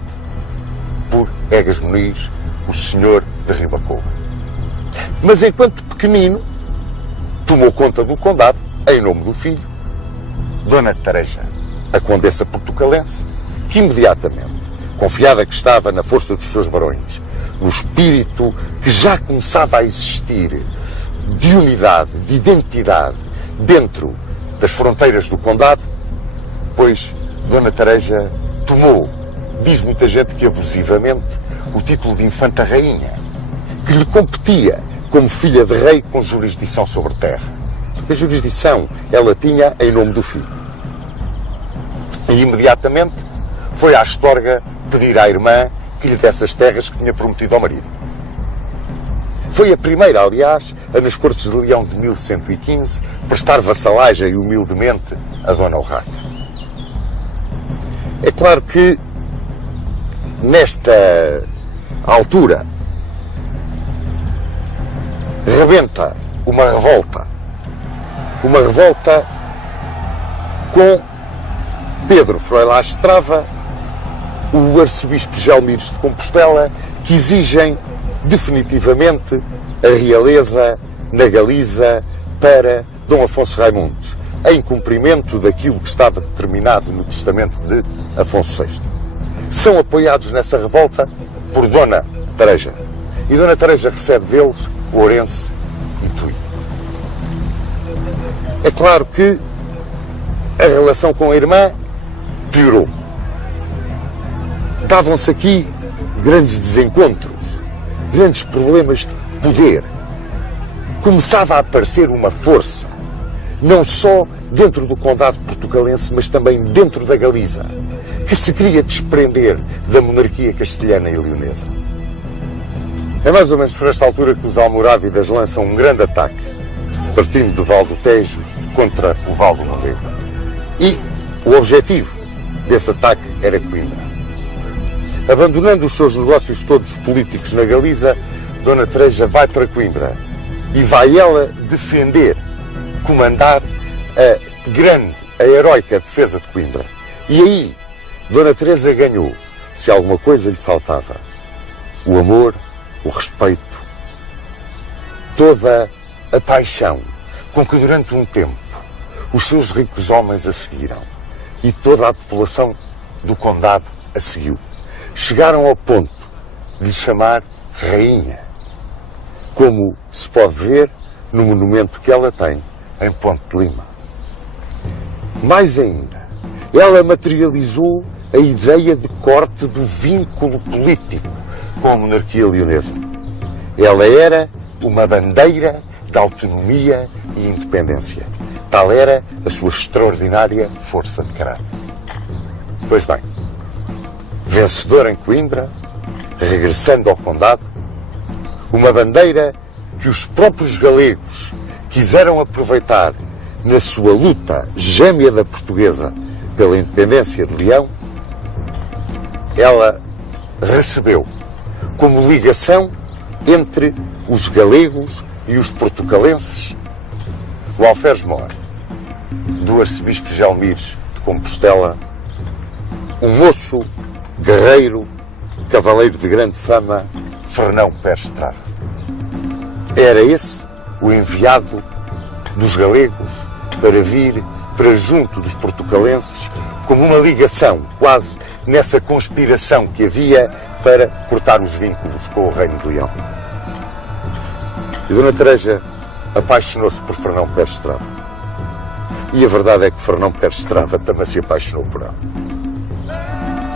por Egas Muniz, o senhor de Ribacoa. Mas enquanto pequenino, tomou conta do condado, em nome do filho, Dona Tareja, a condessa portucalense, que imediatamente, confiada que estava na força dos seus barões, no espírito que já começava a existir de unidade, de identidade, dentro das fronteiras do condado, pois Dona Tareja tomou, diz muita gente que abusivamente, o título de Infanta Rainha, que lhe competia como filha de rei com jurisdição sobre terra. A jurisdição ela tinha em nome do filho. E imediatamente foi à Astorga pedir à irmã que lhe desse as terras que tinha prometido ao marido. Foi a primeira, aliás, a nas Cortes de Leão de 1115 prestar vassalagem humildemente a Dona Urraca. É claro que nesta altura rebenta uma revolta com Pedro Froilás Estrava, o arcebispo Gelmires de Compostela, que exigem definitivamente a realeza na Galiza para Dom Afonso Raimundos, em cumprimento daquilo que estava determinado no testamento de Afonso VI. São apoiados nessa revolta por Dona Tareja. E Dona Tareja recebe deles o Ourense e Tui. É claro que a relação com a irmã piorou. Davam-se aqui grandes desencontros, grandes problemas de poder. Começava a aparecer uma força, não só dentro do condado portucalense, mas também dentro da Galiza, que se queria desprender da monarquia castelhana e leonesa. É mais ou menos por esta altura que os almorávidas lançam um grande ataque, partindo do Val do Tejo contra o Val do Mondego. E o objetivo desse ataque era Coimbra. Abandonando os seus negócios todos políticos na Galiza, Dona Teresa vai para Coimbra e vai ela defender, comandar a heroica defesa de Coimbra. E aí, Dona Teresa ganhou, se alguma coisa lhe faltava, o amor, o respeito, toda a paixão com que durante um tempo os seus ricos homens a seguiram e toda a população do condado a seguiu. Chegaram ao ponto de lhe chamar rainha, como se pode ver no monumento que ela tem em Ponte de Lima. Mais ainda, ela materializou a ideia de corte do vínculo político com a monarquia leonesa. Ela era uma bandeira de autonomia e independência. Tal era a sua extraordinária força de caráter. Pois bem, vencedora em Coimbra, regressando ao condado, uma bandeira que os próprios galegos quiseram aproveitar na sua luta gêmea da portuguesa pela independência de Leão, ela recebeu como ligação entre os galegos e os portucalenses o alferes-mor do arcebispo Gelmires de Compostela, um moço, guerreiro, cavaleiro de grande fama, Fernão Pérez Estrada. Era esse o enviado dos galegos para vir para junto dos portucalenses como uma ligação, quase nessa conspiração que havia para cortar os vínculos com o Reino de Leão. E Dona Teresa apaixonou-se por Fernão Pérez Estrada. E a verdade é que Fernão Pérez Estrada também se apaixonou por ela.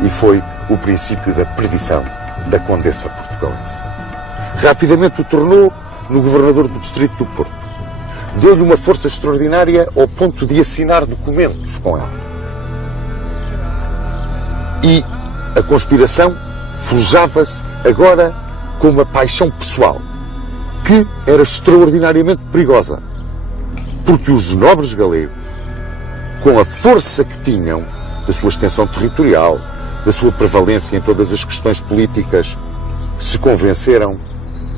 E foi o princípio da perdição da Condessa Portucalense. Rapidamente o tornou no governador do distrito do Porto. Deu-lhe uma força extraordinária ao ponto de assinar documentos com ela. E a conspiração forjava-se agora com uma paixão pessoal, que era extraordinariamente perigosa, porque os nobres galegos, com a força que tinham da sua extensão territorial, da sua prevalência em todas as questões políticas, se convenceram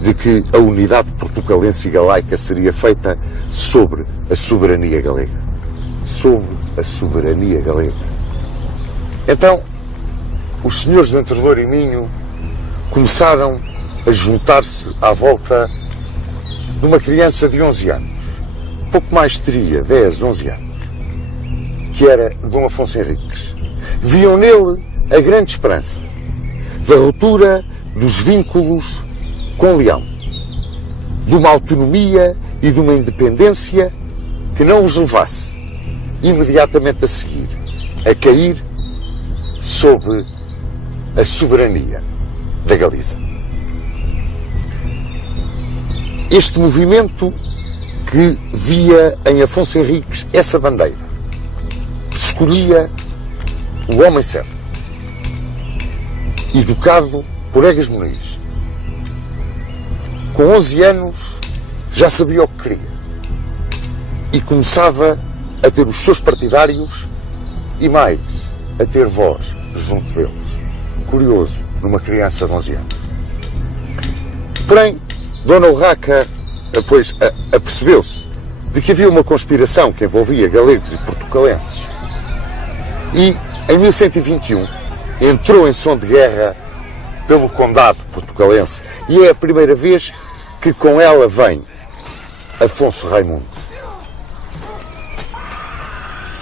de que a unidade portucalense e galaica seria feita sobre a soberania galega. Sobre a soberania galega. Então, os senhores de Entredouro e Minho começaram a juntar-se à volta de uma criança de 11 anos, pouco mais teria, 10, 11 anos, que era Dom Afonso Henriques. Viam nele a grande esperança da ruptura dos vínculos com Leão, de uma autonomia e de uma independência que não os levasse imediatamente a seguir a cair sob a soberania da Galiza. Este movimento que via em Afonso Henriques essa bandeira, escolhia o homem certo, educado por Egas Muniz. Com 11 anos já sabia o que queria e começava a ter os seus partidários e mais, a ter voz junto deles. Curioso, numa criança de 11 anos. Porém, Dona Urraca depois apercebeu-se de que havia uma conspiração que envolvia galegos e portucalenses. E, em 1121, entrou em som de guerra pelo condado portucalense. E é a primeira vez que com ela vem Afonso Raimundo.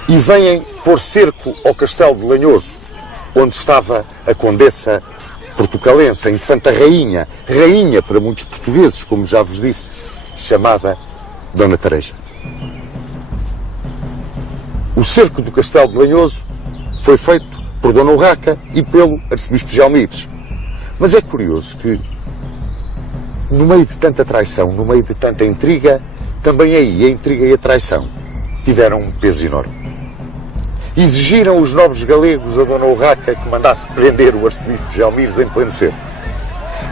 E vêm pôr cerco ao castelo de Lanhoso, onde estava a condessa portucalense, a infanta rainha, rainha para muitos portugueses, como já vos disse, chamada Dona Teresa. O cerco do castelo de Lanhoso foi feito por Dona Urraca e pelo arcebispo Gelmires. Mas é curioso que, no meio de tanta traição, no meio de tanta intriga, também aí a intriga e a traição tiveram um peso enorme. Exigiram os nobres galegos a Dona Urraca que mandasse prender o arcebispo Gelmires em pleno cerco.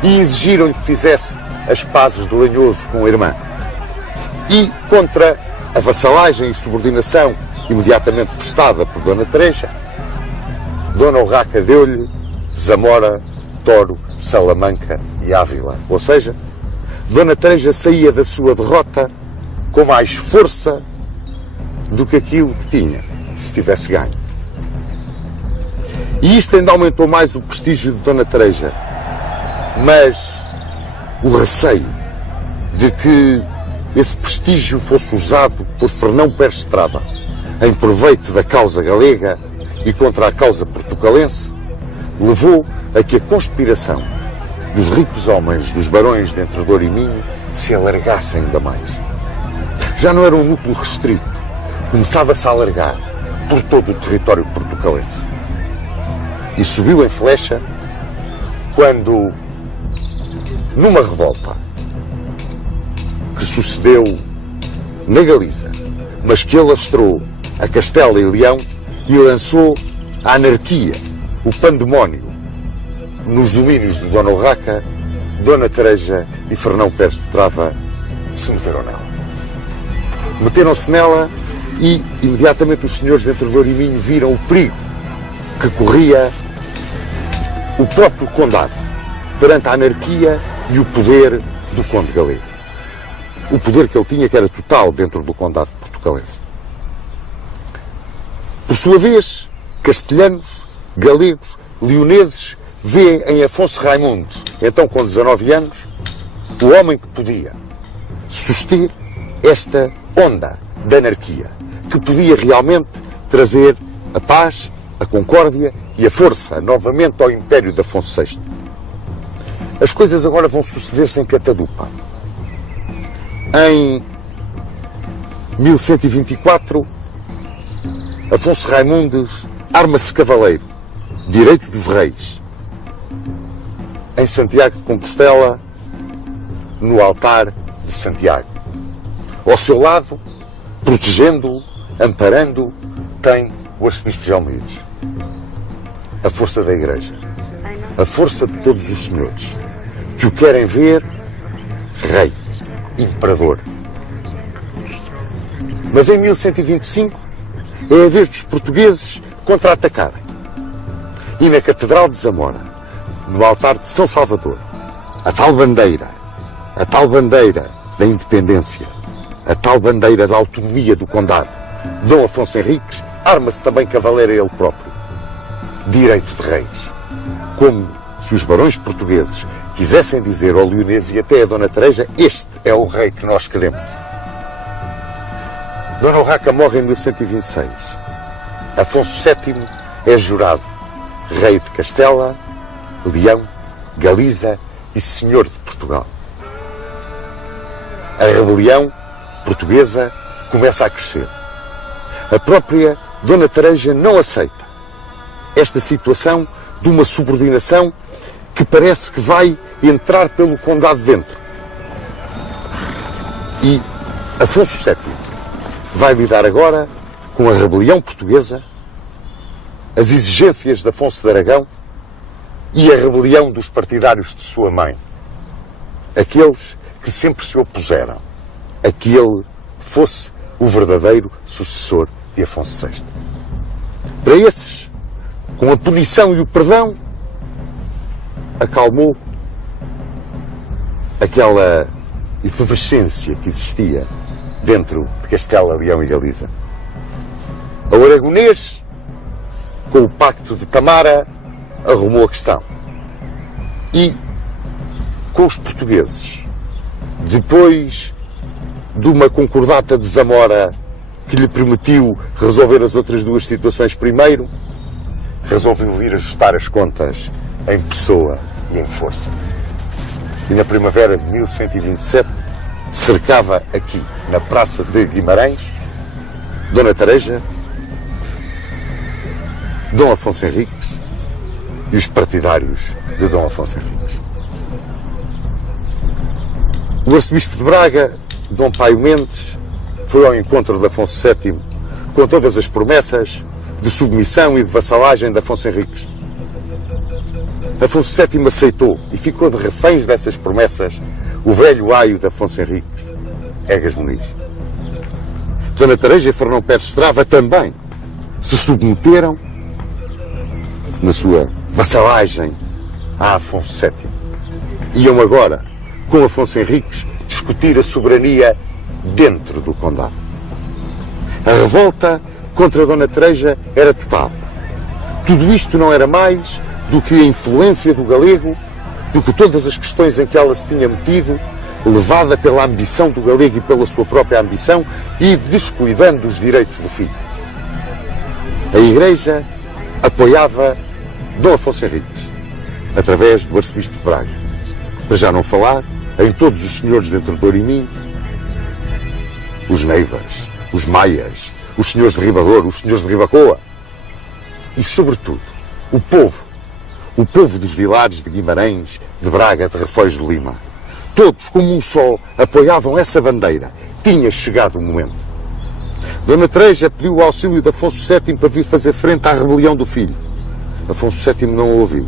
E exigiram-lhe que fizesse as pazes de Lanhoso com a irmã. E, contra a vassalagem e subordinação imediatamente prestada por Dona Teresa, Dona Urraca deu-lhe Zamora, Toro, Salamanca e Ávila. Ou seja, Dona Teresa saía da sua derrota com mais força do que aquilo que tinha, se tivesse ganho. E isto ainda aumentou mais o prestígio de Dona Teresa, mas o receio de que esse prestígio fosse usado por Fernão Pérez de Trava em proveito da causa galega e contra a causa portucalense, levou a que a conspiração dos ricos homens dos barões de Entre Douro e Minho se alargasse ainda mais. Já não era um núcleo restrito, começava-se a alargar por todo o território portucalense. E subiu em flecha quando, numa revolta que sucedeu na Galiza, mas que alastrou a Castela e Leão e lançou a anarquia, o pandemónio, nos domínios de Dona Urraca, Dona Teresa e Fernão Pérez de Trava se meteram nela. Meteram-se nela e, imediatamente, os senhores de Entre Douro e Minho viram o perigo que corria o próprio condado perante a anarquia e o poder do conde galego. O poder que ele tinha, que era total dentro do condado portucalense. Por sua vez, castelhanos, galegos, leoneses vêem em Afonso Raimundos, então com 19 anos, o homem que podia suster esta onda da anarquia, que podia realmente trazer a paz, a concórdia e a força novamente ao império de Afonso VI. As coisas agora vão suceder-se em catadupa. Em 1124, Afonso Raimundos arma-se cavaleiro, direito dos reis, em Santiago de Compostela, no altar de Santiago. Ao seu lado, protegendo-o, amparando-o, tem o arcebispo Gelmires. A força da Igreja, a força de todos os senhores, que o querem ver rei, imperador. Mas em 1125 é a vez dos portugueses contra-atacarem. E na Catedral de Zamora, no altar de São Salvador, a tal bandeira da independência, a tal bandeira da autonomia do condado, Dom Afonso Henriques, arma-se também cavaleiro ele próprio, direito de reis. Como se os barões portugueses quisessem dizer ao leonês e até a Dona Teresa, este é o rei que nós queremos. Dona Urraca morre em 1126. Afonso VII é jurado rei de Castela, Leão, Galiza e senhor de Portugal. A rebelião portuguesa começa a crescer. A própria Dona Teresa não aceita esta situação de uma subordinação que parece que vai entrar pelo condado dentro. E Afonso VII vai lidar agora com a rebelião portuguesa, as exigências de Afonso de Aragão e a rebelião dos partidários de sua mãe. Aqueles que sempre se opuseram a que ele fosse o verdadeiro sucessor de Afonso VI. Para esses, com a punição e o perdão, acalmou aquela efervescência que existia dentro de Castela, Leão e Galiza. O aragonês, com o pacto de Tamara, arrumou a questão. E com os portugueses, depois de uma concordata de Zamora que lhe permitiu resolver as outras duas situações primeiro, resolveu vir ajustar as contas em pessoa e em força. E na primavera de 1127 cercava aqui, na Praça de Guimarães, Dona Teresa, Dom Afonso Henriques e os partidários de Dom Afonso Henriques. O arcebispo de Braga, Dom Paio Mendes, foi ao encontro de Afonso VII com todas as promessas de submissão e de vassalagem de Afonso Henriques. Afonso VII aceitou e ficou de reféns dessas promessas o velho aio de Afonso Henriques, Egas Muniz. Dona Tareja e Fernão Pérez Estrava também se submeteram na sua vassalagem a Afonso VII. Iam agora, com Afonso Henriques, discutir a soberania dentro do condado. A revolta contra Dona Tareja era total. Tudo isto não era mais do que a influência do galego, do que todas as questões em que ela se tinha metido, levada pela ambição do galego e pela sua própria ambição, e descuidando os direitos do filho. A Igreja apoiava Dom Afonso Henriques, através do arcebispo de Braga. Para já não falar em todos os senhores de Entre Douro e Minho, os Neivas, os Maias, os senhores de Ribador, os senhores de Ribacoa e, sobretudo, o povo dos vilares de Guimarães, de Braga, de Refões de Lima. Todos, como um só, apoiavam essa bandeira. Tinha chegado o momento. Dona Tareja pediu o auxílio de Afonso VII para vir fazer frente à rebelião do filho. Afonso VII não o ouviu.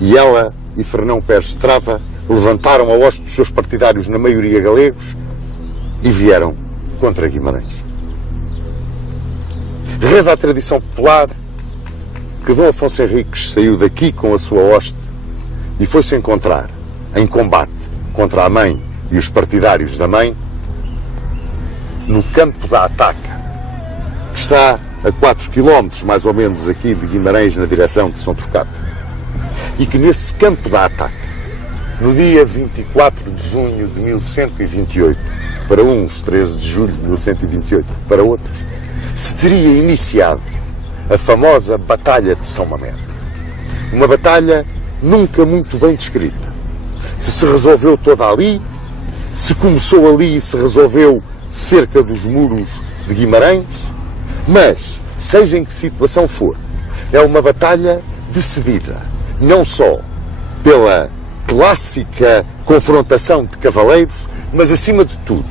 E ela e Fernão Pérez Estrava levantaram a hoste dos seus partidários, na maioria galegos, e vieram contra Guimarães. Reza a tradição popular que Dom Afonso Henriques saiu daqui com a sua hoste e foi-se encontrar em combate contra a mãe e os partidários da mãe no campo da Ataca, que está a 4 km mais ou menos aqui de Guimarães, na direção de São Trocado. E que nesse campo da Ataca, no dia 24 de junho de 1128, para uns 13 de julho de 1128, para outros, se teria iniciado a famosa Batalha de São Mamede. Uma batalha nunca muito bem descrita. Se resolveu toda ali, se começou ali e se resolveu cerca dos muros de Guimarães, mas, seja em que situação for, é uma batalha decidida, não só pela clássica confrontação de cavaleiros, mas, acima de tudo,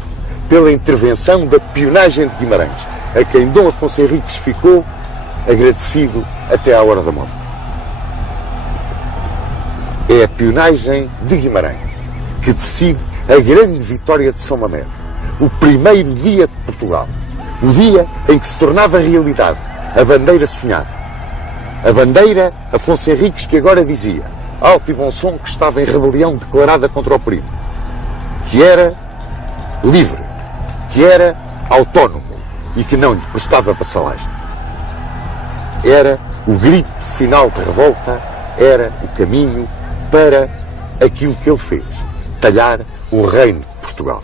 pela intervenção da pionagem de Guimarães, a quem Dom Afonso Henriques ficou agradecido até à hora da morte. É a pionagem de Guimarães que decide a grande vitória de São Mamede, o primeiro dia de Portugal, o dia em que se tornava realidade a bandeira sonhada. A bandeira Afonso Henriques, que agora dizia, alto e bom som, que estava em rebelião declarada contra o perigo, que era livre, que era autónomo e que não lhe prestava vassalagem. Era o grito final de revolta, era o caminho para aquilo que ele fez, talhar o reino de Portugal.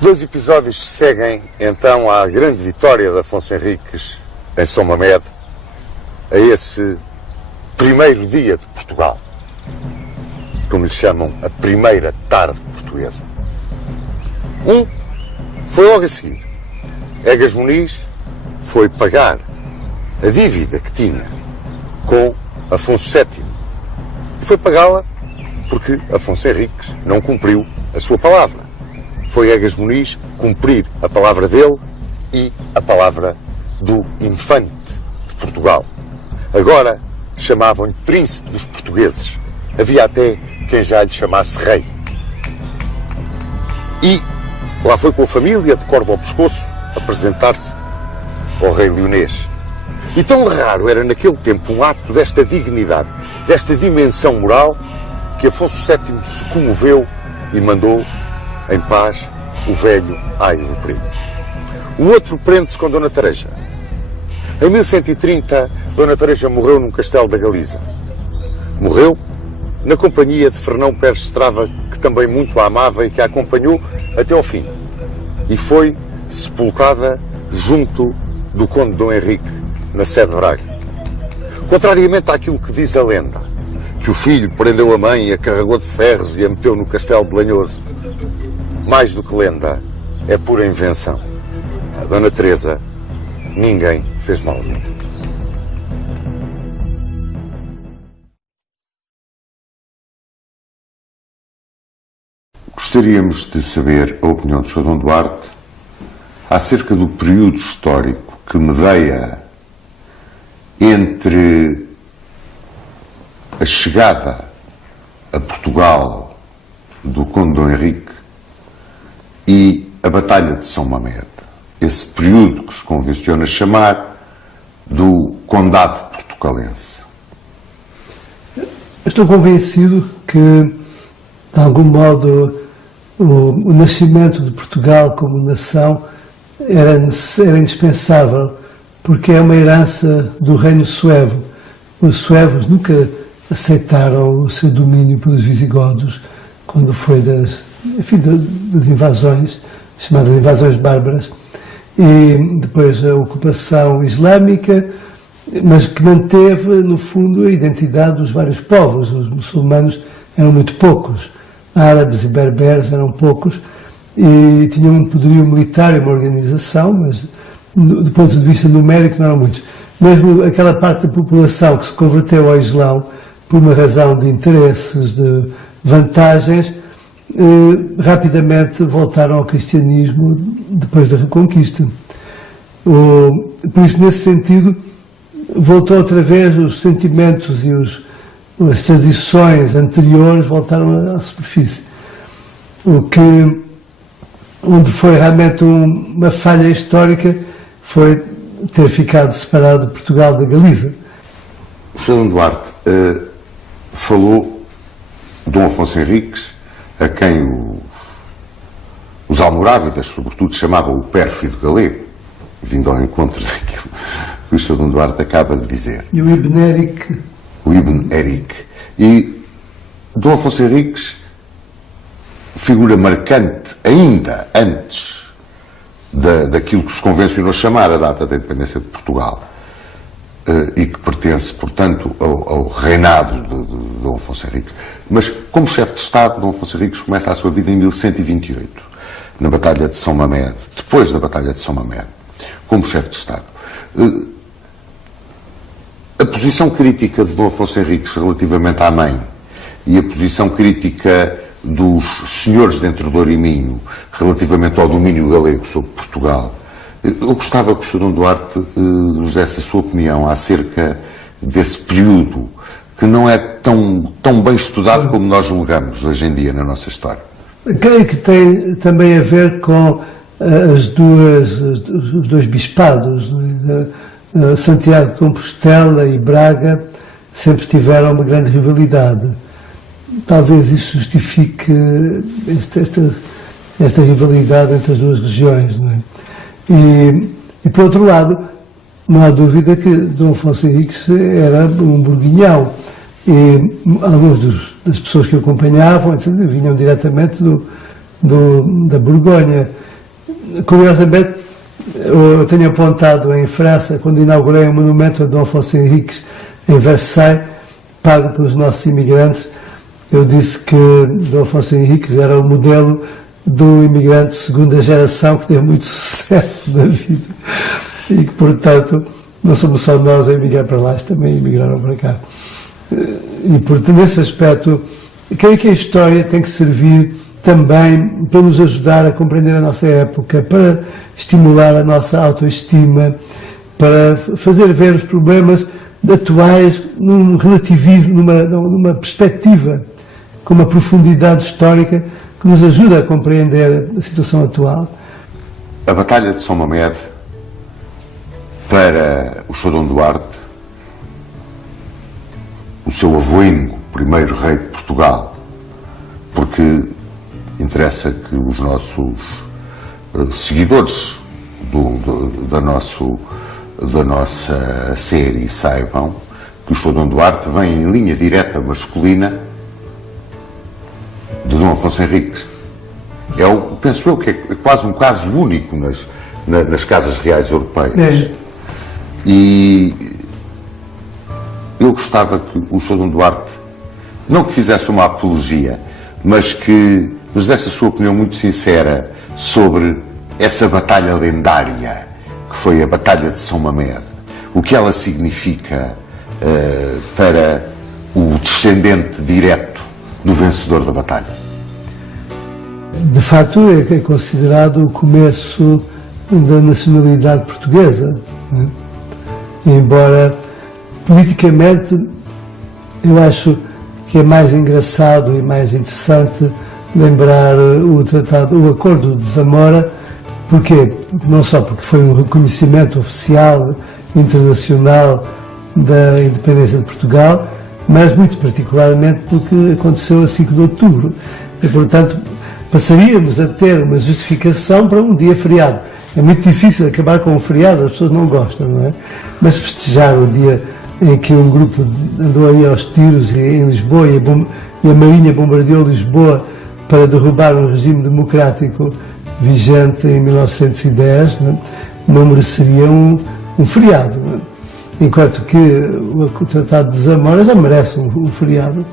2 episódios seguem então à grande vitória de Afonso Henriques em São Mamede, a esse primeiro dia de Portugal, como lhe chamam, a primeira tarde portuguesa. Foi logo a seguir. Egas Muniz foi pagar a dívida que tinha com Afonso VII. E foi pagá-la porque Afonso Henriques não cumpriu a sua palavra. Foi Egas Muniz cumprir a palavra dele e a palavra do infante de Portugal. Agora chamavam-lhe príncipe dos portugueses. Havia até quem já lhe chamasse rei. E lá foi com a família, de corda ao pescoço, apresentar-se ao rei leonês. E tão raro era naquele tempo um ato desta dignidade, desta dimensão moral, que Afonso VII se comoveu e mandou em paz o velho aio do primo. O outro prende-se com Dona Tareja. Em 1130, Dona Tareja morreu num castelo da Galiza. Morreu na companhia de Fernão Pérez Estrava, que também muito a amava e que a acompanhou até ao fim. E foi sepultada junto do conde Dom Henrique, na sede de Braga. Contrariamente àquilo que diz a lenda, que o filho prendeu a mãe, a carregou de ferros e a meteu no castelo de Lanhoso, mais do que lenda, é pura invenção. A Dona Teresa, ninguém fez mal nenhum. Gostaríamos de saber a opinião do Sr. Dom Duarte acerca do período histórico que medeia entre a chegada a Portugal do Conde Dom Henrique e a Batalha de São Mamede, esse período que se convenciona chamar do Condado Portucalense? Estou convencido que, de algum modo, o nascimento de Portugal como nação era indispensável, porque é uma herança do reino suevo. Os suevos nunca aceitaram o seu domínio pelos visigodos, quando foi das invasões, chamadas invasões bárbaras, e depois a ocupação islâmica, mas que manteve, no fundo, a identidade dos vários povos. Os muçulmanos eram muito poucos, árabes e berberes eram poucos, e tinham um poderio militar e uma organização, mas do ponto de vista numérico não eram muitos. Mesmo aquela parte da população que se converteu ao Islão por uma razão de interesses, de vantagens, rapidamente voltaram ao cristianismo depois da Reconquista. Por isso, nesse sentido, voltou outra vez os sentimentos e as tradições anteriores voltaram à superfície. Onde foi realmente uma falha histórica foi ter ficado separado de Portugal da Galiza. O Sr. Dom Duarte falou de Dom Afonso Henriques, a quem os almorávidas, sobretudo, chamavam o pérfido galego, vindo ao encontro daquilo que o Sr. Dom Duarte acaba de dizer. E o Ibn Eric. O Ibn Eric. E Dom Afonso Henriques, figura marcante ainda antes daquilo que se convencionou chamar a data da independência de Portugal, e que pertence, portanto, ao reinado de Dom Afonso Henriques. Mas, como chefe de Estado, Dom Afonso Henriques começa a sua vida em 1128, na Batalha de São Mamede, depois da Batalha de São Mamede, como chefe de Estado. A posição crítica de Dom Afonso Henriques relativamente à mãe e a posição crítica dos senhores de Entre Douro e Minho relativamente ao domínio galego sobre Portugal, eu gostava que o Sr. Dom Duarte nos desse a sua opinião acerca desse período que não é tão bem estudado como nós julgamos hoje em dia na nossa história. Creio que tem também a ver com os dois bispados. Santiago de Compostela e Braga sempre tiveram uma grande rivalidade. Talvez isso justifique esta rivalidade entre as duas regiões, não é? E por outro lado, não há dúvida que Dom Afonso Henriques era um burguinhão, e algumas das pessoas que o acompanhavam vinham diretamente da Borgonha. Curiosamente, eu tenho apontado em França, quando inaugurei um monumento a Dom Afonso Henriques em Versailles, pago pelos nossos imigrantes, eu disse que Dom Afonso Henriques era o modelo do imigrante de segunda geração que teve muito sucesso na vida e que, portanto, não somos só nós a emigrar para lá, eles também emigraram para cá. E, portanto, nesse aspecto, creio que a história tem que servir também para nos ajudar a compreender a nossa época, para estimular a nossa autoestima, para fazer ver os problemas atuais num relativismo, numa perspectiva, com uma profundidade histórica que nos ajuda a compreender a situação atual. A Batalha de São Mamede, para o Sr. Dom Duarte, o seu avoinho, primeiro rei de Portugal, porque interessa que os nossos seguidores da nossa série saibam que o Sr. Dom Duarte vem em linha direta masculina de Dom Afonso Henriques. Penso eu que é quase um caso único nas casas reais europeias. E eu gostava que o Sr. Dom Duarte, não que fizesse uma apologia, mas que nos desse a sua opinião muito sincera sobre essa batalha lendária que foi a Batalha de São Mamede, o que ela significa para o descendente direto do vencedor da batalha. De facto, é considerado o começo da nacionalidade portuguesa, né? Embora politicamente eu acho que é mais engraçado e mais interessante lembrar o Acordo de Zamora. Porquê? Não só porque foi um reconhecimento oficial, internacional, da independência de Portugal, mas muito particularmente porque aconteceu a 5 de outubro. E, portanto, passaríamos a ter uma justificação para um dia feriado. É muito difícil acabar com um feriado, as pessoas não gostam, não é? Mas festejar o dia em que um grupo andou aí aos tiros em Lisboa e a Marinha bombardeou Lisboa para derrubar um regime democrático vigente em 1910, não mereceria um feriado. Enquanto que o Tratado de Zamora já merece um feriado.